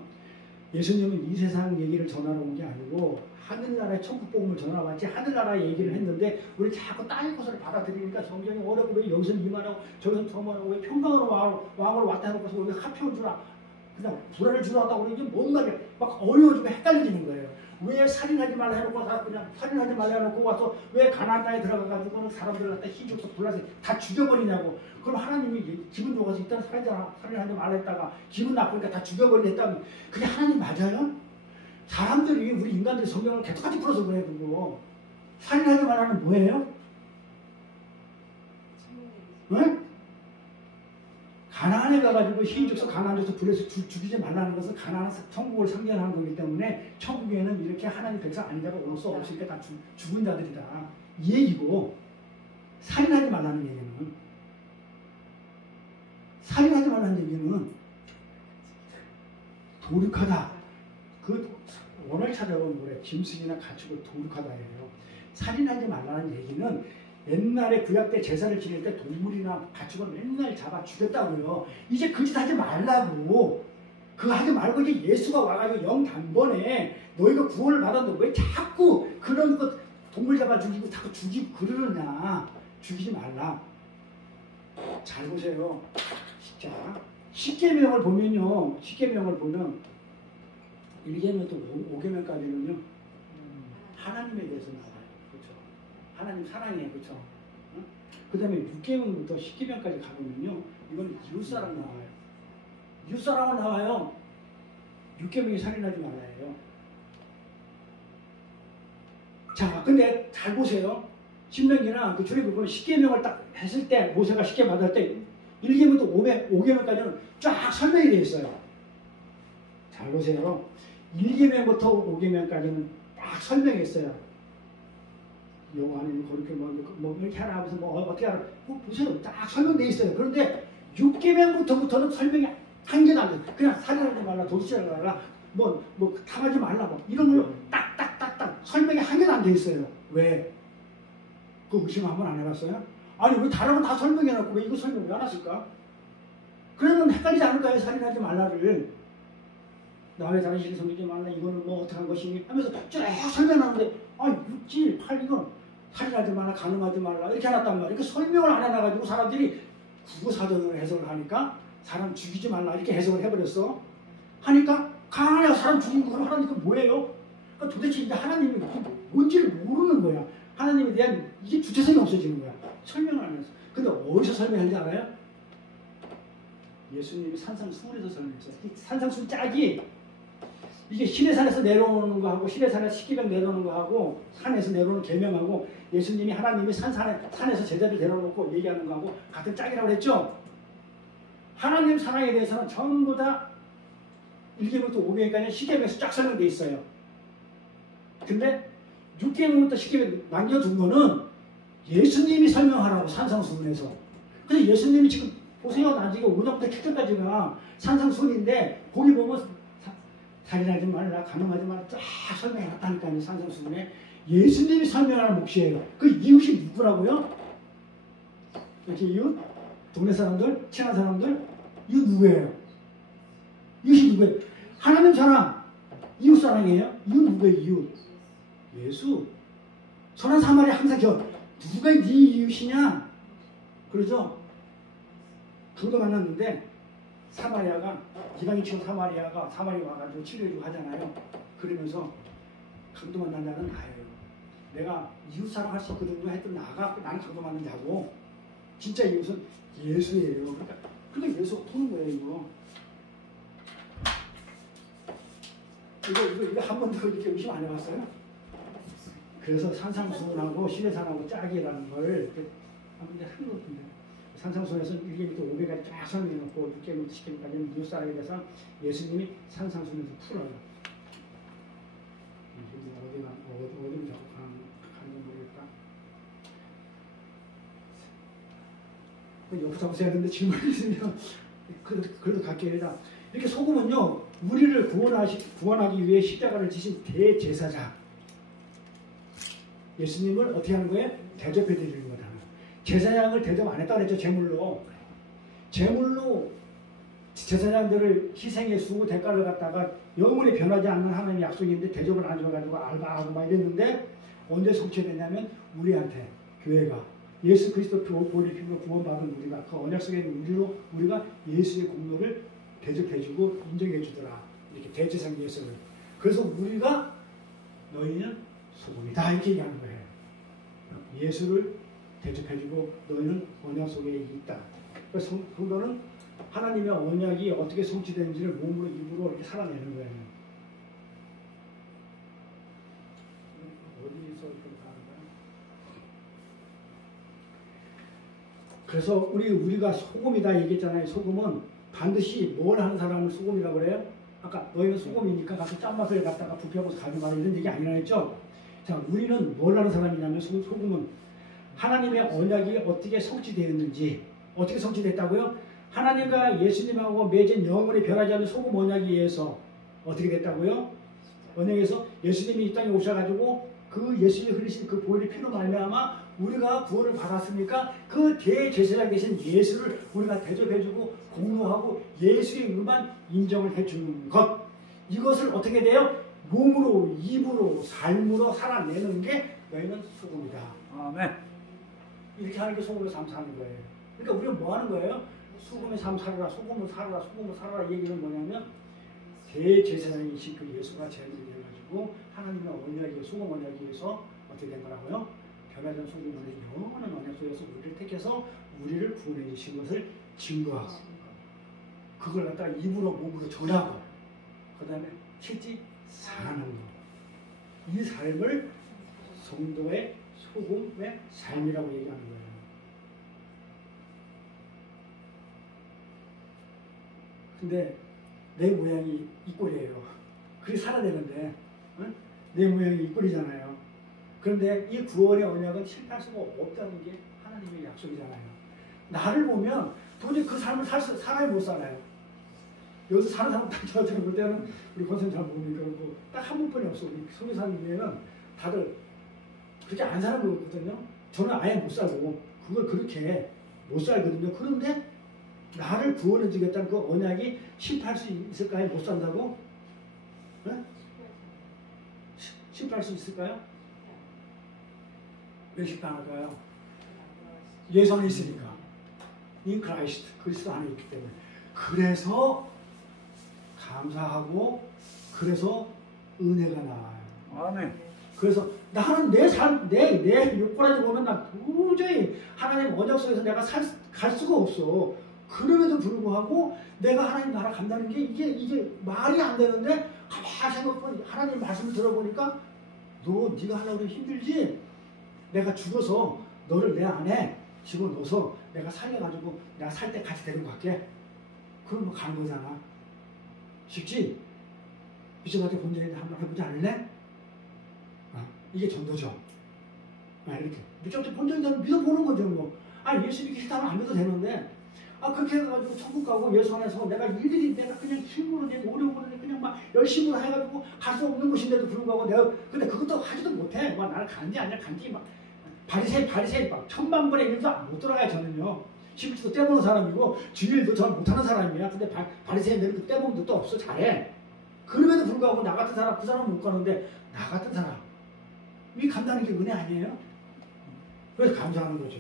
예수님은 이 세상 얘기를 전하러 온 게 아니고 하늘나라의 천국복음을 전하왔지 하늘나라 얘기를 했는데 우리 자꾸 땅의 것을 받아들이니까 성경이 어렵고 왜 여기서는 이만하고 저기서는 저만하고 왜 평강으로 왕으로 왔다 해놓고서 왜 하필 주라 그냥 불화를 주라 왔다고 그러는 게 뭔 말이야. 막 어려워지고 헷갈리는 거예요. 왜 살인하지 말라 해놓고 그냥 살인하지 말라 해놓고 와서 왜 가나안 땅에 들어가가지고 사람들을 갖다 희죽서 불러서 다 죽여버리냐고. 그럼 하나님이 기분 좋아서 일단 살인하지 말라 했다가 기분 나쁘니까 다 죽여버리려 했다면 그게 하나님 맞아요? 사람들이 우리 인간들이 성경을 개떡같이 풀어서 그래. 그거 살인하지 말라는 뭐예요? 왜? 가나안에 가가지고 희죽서 가나안에서 불에서 죽이지 말라는 것은 가나안 천국을 상징하는 거기 때문에 천국에는 이렇게 하나님 백성 아닌 자가 올 수 없으니까 다 죽은 자들이다. 이 얘기고, 살인하지 말라는 얘기는 도륙하다. 그 원을 찾아보면 뭐래? 짐승이나 가축을 도륙하다예요. 살인하지 말라는 얘기는 옛날에 구약 때 제사를 지낼 때 동물이나 가축을 맨날 잡아 죽였다고요. 이제 그 짓 하지 말라고. 그거 하지 말고 이제 예수가 와가지고 영 단번에 너희가 구원을 받았는데 왜 자꾸 그런 것 동물 잡아 죽이고 자꾸 죽이고 그러느냐. 죽이지 말라. 잘 보세요. 진짜 십계명을 보면요. 십계명을 보면 1계명부터 5계명까지는요. 하나님에 대해서 나와요. 그렇죠? 하나님 사랑해. 그렇죠? 응? 그 다음에 6계명부터 10계명까지 가보면요. 이건 이웃사랑 나와요. 이웃사랑은 나와요. 6계명이 살인하지 말라예요. 자, 근데 잘 보세요. 신명기나 그 출애굽은 10계명을 딱 했을 때 모세가 10계 받을 때 1계명부터 5계명까지는 쫙 설명이 되어 있어요. 잘 보세요. 1계명부터 5계명까지는 딱 설명했어요. 여호와는 그렇게 뭐 이렇게 하라 하면서 뭐 어떻게 하라 보세요. 딱 설명되어 있어요. 그런데 6계명부터는 설명이 한 개도 안 돼요. 그냥 살인하지 말라, 도둑질하지 말라, 뭐 탐하지 말라, 뭐 이런 걸로 딱딱딱딱 설명이 한 개도 안 돼 있어요. 왜? 그 의심 한번 안 해봤어요? 아니 왜 다른 건 다 설명해놨고 왜 이거 설명 왜 안 했을까? 그러면 헷갈리지 않을까요? 살인하지 말라를. 남의 자존심을 섬기지 말라. 이거는 뭐 어떻게 한 것이니? 하면서 쭉 설명하는데 6, 8 이건 살인하지 말라, 가늠하지 말라 이렇게 해놨단 말이에요. 그 설명을 안 해놔가지고 사람들이 국어사전으로 해석을 하니까 사람 죽이지 말라 이렇게 해석을 해버렸어. 하니까 가만히 사람 죽이고 그럼 하나님 그 뭐예요? 그러니까 도대체 이제 하나님이 뭔지를 모르는 거야. 하나님에 대한 이게 주체성이 없어지는 거야. 설명을 안 해서. 근데 어디서 설명했는지 알아요? 예수님이 산상수훈에서 설명했어요. 산상수훈 짝이 이게 시내산에서 내려오는 거하고 시내산에서 십계명 내려오는 거하고 산에서 내려오는 계명하고 예수님이 하나님이 산에서 제자들 데려놓고 얘기하는 거하고 같은 짝이라고 그랬죠? 하나님 사랑에 대해서는 전부 다 1계명부터 5계명까지 십계명에서 쫙 설명되어 있어요. 근데 6계명부터 10계명 남겨둔 거는 예수님이 설명하라고 산상수훈에서. 근데 예수님이 지금 보세요. 나 지금 5장부터 7장까지가 산상수훈인데 거기 보면 살인하지 말라, 가늠하지 말라 쫙 설명해놨다니까요. 산상수훈에. 예수님이 설명하는 몫이에요. 그 이웃이 누구라고요? 이렇게 이웃? 동네 사람들? 친한 사람들? 이웃 누구예요? 이웃이 누구예요? 하나님 사랑, 이웃 사랑이에요? 이웃 누구예요? 이웃? 예수. 선한 사마리 항상 누가 네 이웃이냐? 그러죠? 그도 만났는데 사마리아가 이방인 치고 사마리 와가지고 치료해주고 하잖아요. 그러면서 강도 만난 자는 나예요. 내가 이웃사랑 할 수 있거든요. 했더니 나는 강도받는 자고 진짜 이웃은 예수예요. 그러니까 예수가 도는 거예요. 이거 한 번도 이렇게 의심 안 해봤어요? 그래서 산상수훈하고 신해산하고 짝이라는 걸 이렇게 하는데 한 것인데 산상수훈에서 1개부터 500까지 쫙 설명해놓고 6개부터 10개까지는 이웃사랑에 대해서 예수님이 산상수훈에서 풀어요. 어디로 자꾸 가는지 모르겠다. 옆으로 잡으셔야 되는데 질문이 있으면 그래도 갈게요. 일단 이렇게 소금은요 우리를 구원하기 위해 십자가를 지신 대제사장 예수님을 어떻게 하는 거예요? 대접해 드리는 거다. 제사장을 대접 안 했다고 그랬죠. 제물로 제사장들을 희생의 수 대가를 갖다가 영원히 변하지 않는 하나님의 약속인데 대접을 안 줘가지고 알바하고 막 이랬는데 언제 성취됐냐면 우리한테 교회가 예수 그리스도 보혈의 피로 구원받은 우리가 그 언약 속에 있는 우리가 예수의 공로를 대접해주고 인정해주더라. 이렇게 대제사장 예수를. 그래서 우리가 너희는 소금이다 이렇게 얘기하는 거예요. 예수를 대접해주고 너희는 언약 속에 있다. 그래서 성도는 하나님의 언약이 어떻게 성취되는지를 몸으로 입으로 이렇게 살아내는 거예요. 어디서 이렇게 하는 거야? 그래서 우리가 소금이다 얘기했잖아요. 소금은 반드시 뭘 하는 사람을 소금이라고 그래요? 아까 너희는 소금이니까 가서 짠맛을 갖다가 부패하고 가져가라 이런 얘기 아니라 했죠? 자, 우리는 뭘 하는 사람이냐면 소금은 하나님의 언약이 어떻게 성취되었는지 어떻게 성취됐다고요? 하나님과 예수님하고 맺은 영원히 변하지 않는 소금 언약에 의해서 어떻게 됐다고요? 언약에서 예수님이 이 땅에 오셔가지고 그 예수님이 흘리신 그 보혈의 피로 말미암아 우리가 구원을 받았으니까 그 대제사장 되신 예수를 우리가 대접해주고 공로하고 예수의 의만 인정을 해주는 것 이것을 어떻게 돼요? 몸으로 입으로 삶으로 살아내는 게 너희는 소금이다. 아멘. 이렇게 하는 게 소금의 삶 사는 거예요. 그러니까 우리는 뭐 하는 거예요? 소금의 삶 살아라, 소금을 살아라, 소금을 살아라 얘기는 뭐냐면 대제사장이신 그 예수가 제물이 돼가지고 하나님의 언약에 소금 언약에 의해서 어떻게 된 거라고요? 변화된 소금의 영원한 언약 속에서 우리를 택해서 우리를 구원해 주신 것을 증거하고 그걸 갖다가 입으로 몸으로 전하고 그 다음에 실제 사는 것. 이 삶을 성도의 소금의 삶이라고 얘기하는 거예요. 근데 내 모양이 이 꼴이에요. 그게 살아야 되는데 응? 내 모양이 이 꼴이잖아요. 그런데 이 구원의 언약은 실패할 수가 없다는 게 하나님의 약속이잖아요. 나를 보면 도저히 그 삶을 살아야 못 살아요. 여기서 사는 사람 저처럼 볼 때는 우리 권사님 잘 모르니까 딱 한 분뿐이 없어. 우리 성교사님에는 다들 그렇게 안 사는 거거든요. 저는 아예 못 살고 그걸 그렇게 못 살거든요. 그런데 나를 구원해 주겠다는 그 언약이 실패할 수 있을까요? 못 산다고? 네? 실패할 수 있을까요? 왜 실패할까요? 예수 안에 있으니까. 인 크라이스트, 그리스도 안에 있기 때문에. 그래서 감사하고 그래서 은혜가 나와요. 아멘. 그래서 나는 내 삶, 내 욕구라지 보면 나 도저히 하나님 언약 속에서 내가 갈 수가 없어. 그럼에도 불구하고 내가 하나님 나라 간다는 게 이게 말이 안 되는데 가만히 생각해보니 하나님 말씀을 들어보니까 네가 하려고 힘들지? 내가 죽어서 너를 내 안에 집어넣어서 내가 살려가지고 내가 살 때 같이 데리고 갈게. 그럼 뭐 가는 거잖아. 쉽지? 미쳐가지고 본전인데 한번 해보지 않을래? 이게 전도죠. 이렇게. 미쳐가지고 본전인데 믿어보는 거죠. 뭐. 예수 믿기 싫다면 안 믿어도 되는데 그렇게 해가지고 천국 가고 예수 안에서 내가 그냥 힘으로 내 노력으로 그냥 막 열심히 해가지고 갈 수 없는 곳인데도 불구하고 근데 그것도 하지도 못해. 막 나는 간지 아니야 간지 막 바리새인 막 1000만분의 1도 못 들어가요. 저는요. 11조도 떼먹는 사람이고 주일도 전 못하는 사람이야. 근데 바리새인들은 그 떼먹는 것도 없어. 잘해. 그럼에도 불구하고 나 같은 사람 그 사람은 못 가는데 나 같은 사람이 간다는 게 은혜 아니에요? 그래서 감사하는 거죠.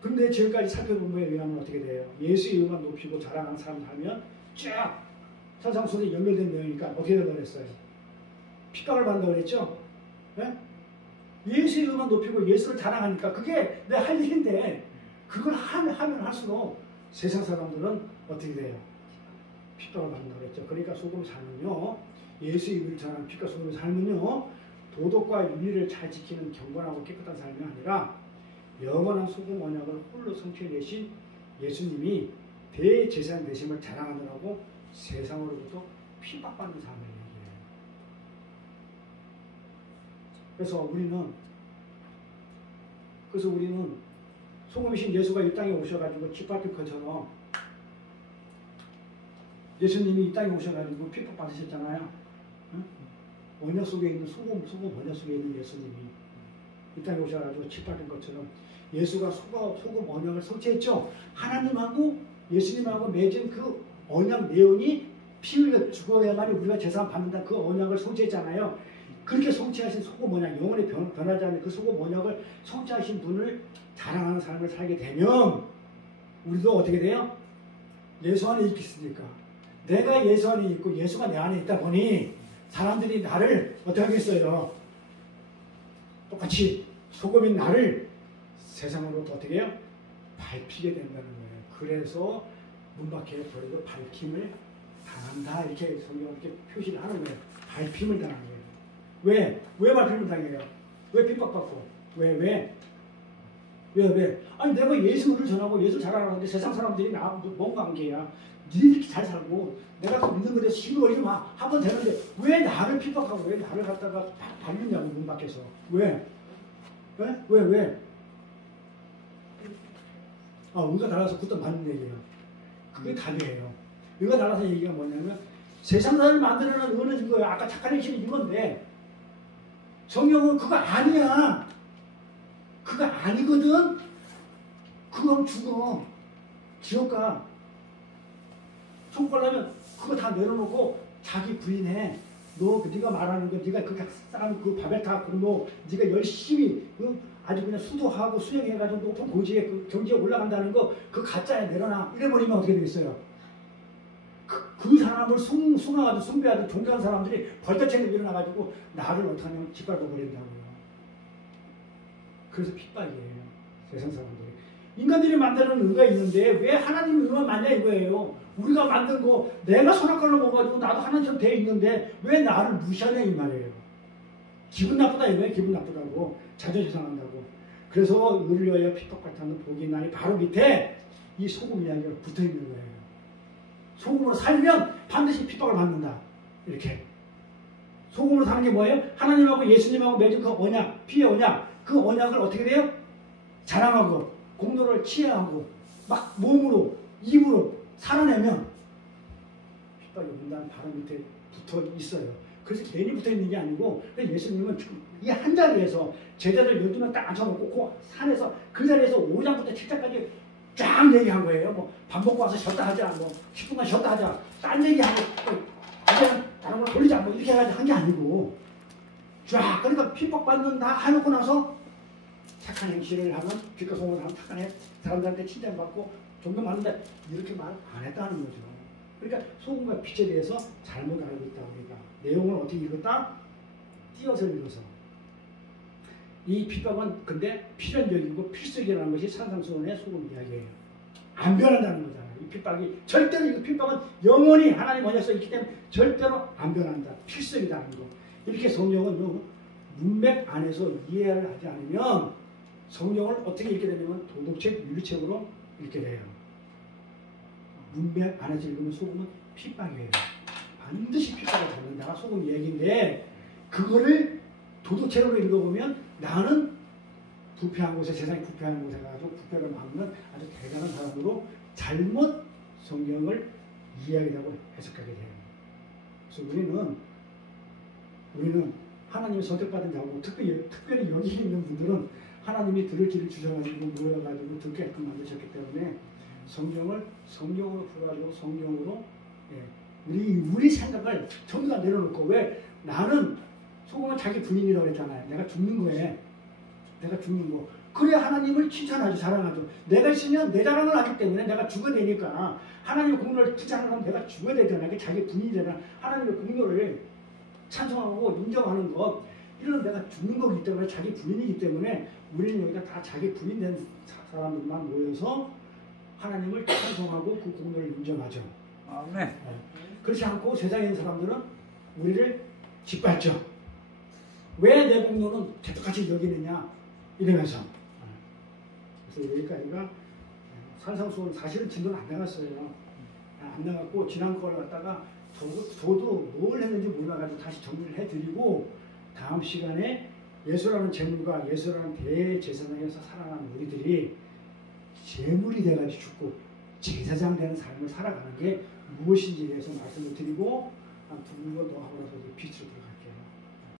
근데 지금까지 살펴본 거에 의하면 어떻게 돼요? 예수의 이름만 높이고 자랑하는 사람 하면 쫙 산상수훈에 연결된 내용이니까 어떻게 되버렸어요? 핍박을 받는다고 그랬죠? 예? 예수의 이름만 높이고 예수를 자랑하니까 그게 내 할 일인데 그걸 하면 할수록 세상 사람들은 어떻게 돼요? 핍박을 받는다고 그랬죠. 그러니까 소금 삶은요. 예수의 이름을 전하는 핍박 소금 삶은요. 도덕과 윤리를 잘 지키는 경건하고 깨끗한 삶이 아니라 영원한 소금 언약을 홀로 성취해내신 예수님이 대제사장 되심을 자랑하느라고 세상으로부터 핍박받는 삶을 얘기해요. 그래서 우리는 소금이신 예수가 이 땅에 오셔가지고 핍박할 것처럼 예수님이 이 땅에 오셔가지고 핍박받으셨잖아요. 응? 언약 속에 있는 소금 언약 속에 있는 예수님이 이 땅에 오셔가지고 핍박한 것처럼 예수가 소금 언약을 성취했죠. 하나님하고 예수님하고 맺은 그 언약 내용이 피 흘려 죽어야만 우리가 제사 받는다 그 언약을 성취했잖아요. 그렇게 성취하신 소금 언약, 영원히 변하지 않는 그 소금 언약을 성취하신 분을 자랑하는 삶을 살게 되면 우리도 어떻게 돼요? 예수 안에 있겠으니까. 내가 예수 안에 있고 예수가 내 안에 있다 보니 사람들이 나를 어떻게 하겠어요? 똑같이 소금인 나를 세상으로부터 어떻게 해요? 밟히게 된다는 거예요. 그래서 문 밖에 버리고 밟힘을 당한다. 이렇게 성경은 이렇게 표시를 하는 거예요. 밟힘을 당하는 거예요. 왜? 왜 밟힘을 당해요? 왜 핍박받고? 왜? 아니 내가 예수를 전하고 예수 자랑하는데 세상 사람들이 나하고 뭔 관계야? 니들이 이렇게 잘 살고 내가 또 믿는 거에 시비걸리지 마 하면 되는데 왜 나를 핍박하고 왜 나를 갖다가 밟느냐고 문 밖에서. 왜? 의가 달라서 굳던 받는 얘기예요. 그게 답이에요. 의가 달라서 얘기가 뭐냐면 세상 사람을 만들어내는 의는 이거예요. 아까 착한 행실이 이건데 성경은 그거 아니야. 그거 아니거든. 그건 죽어. 지옥 가. 천국 가려면 그거 다 내려놓고 자기 부인해. 네가 말하는 거, 네가 그 쌓은 그 바벨탑, 그리고 네가 열심히 아주 그냥 수도하고 수영해가지고 높은 고지에 그 경지에 올라간다는 거, 그 가짜에 내려놔. 이래버리면 어떻게 되겠어요? 그 사람을 숭하하고 숭배하고 존경하는 사람들이 벌떡채고 일어나가지고 나를 어떡하냐면 짓밟아 버린다고요. 그래서 핍박이에요. 세상 사람들이. 인간들이 만드는 의가 있는데 왜 하나님 의만 맞냐 이거예요. 우리가 만든 거 내가 선악과를 먹어가지고 나도 하나님처럼 돼 있는데 왜 나를 무시하냐 이 말이에요. 기분 나쁘다 이거예요. 기분 나쁘다고. 자존심 상한다고. 그래서 의를 위하여 핍박받지 않는 복이 있나니 바로 밑에 이 소금 이야기가 붙어있는 거예요. 소금으로 살면 반드시 핍박을 받는다. 이렇게. 소금으로 사는 게 뭐예요? 하나님하고 예수님하고 맺은 그 언약, 피의 언약. 그 언약을 어떻게 돼요? 자랑하고 공로를 취하고 막 몸으로 입으로 살아내면 핍박이 온다는 바로 밑에 붙어 있어요. 그래서 괜히 붙어 있는 게 아니고 예수님은 이 한 자리에서 제자들 12명 딱 앉혀놓고 그 산에서 그 자리에서 5장부터 7장까지 쫙 얘기한 거예요. 뭐 밥 먹고 와서 쉬었다 하자, 뭐 10분간 쉬었다 하자, 딴 얘기하고 이제 다른 걸 돌리자, 뭐 이렇게 해가지고 한 게 아니고 쫙. 그러니까 핍박받는다 해놓고 나서 착한 행실을 하면 빛과 소금을 하면 착한 해 사람들한테 칭찬받고 존경받는데 이렇게 말 안 했다는 거죠. 그러니까 소금과 빛에 대해서 잘못 알고 있다 우리가. 내용을 어떻게 읽었다? 띄어서 읽어서. 이 핍박은 근데 필연적이고 필수적이라는 것이 산상수훈의 소금 이야기예요. 안 변한다는 거잖아요. 이 핍박이 절대로 이 핍박은 영원히 하나님 언약서 있기 때문에 절대로 안 변한다. 필수적이라는 거. 이렇게 성경은 문맥 안에서 이해를 하지 않으면 성경을 어떻게 읽게 되냐면 도덕책, 윤리책으로 읽게 돼요. 문맥 안에서 읽으면 소금은 핍박이에요. 반드시 핍박을 받는다가 소금 얘기인데 그거를 도덕책으로 읽어보면 나는 부패한 곳에 세상이 부패한 곳에 가서 부패를 막는 아주 대단한 사람으로 잘못 성경을 이해하게 해석하게 돼요. 그래서 우리는 하나님의 선택받은 자고 특별히 여기 있는 분들은 하나님이 들을 길을 주셔가지고 모여가지고 듣게끔 만드셨기 때문에 성경으로 풀어가지고 성경으로 우리 생각을 전부 다 내려놓고 왜 나는 소금은 자기 부인이라고 했잖아요. 내가 죽는 거에 내가 죽는 거. 그래 하나님을 칭찬하죠. 자랑하죠. 내가 있으면 내 자랑을 하기 때문에 내가 죽어야 되니까 하나님의 공로를 칭찬하면 내가 죽어야 되잖아. 그게 자기 부인이잖아. 하나님의 공로를 찬송하고 인정하는 것, 이런 내가 죽는 거기 때문에, 자기 부인이기 때문에 우리는 여기가 다 자기 부인된 사람들만 모여서 하나님을 찬송하고 그 공로를 인정하죠. 아멘. 그렇지 않고 세상에 있는 사람들은 우리를 짓밟죠. 왜 내 공로는 개떡같이 여기느냐 이러면서. 그래서 여기까지가 산상수훈 사실은 진도는 안 나갔어요. 안 나갔고 지난 걸 갖다가 저도 뭘 했는지 몰라가지고 다시 정리를 해드리고, 다음 시간에 예수라는 재물과 예수라는 대제사장에서 살아가는 우리들이 재물이 돼가지고 죽고 제사장 되는 삶을 살아가는 게 무엇인지에 대해서 말씀을 드리고 한 두 번 더 하고 나서 빛으로 들어가요.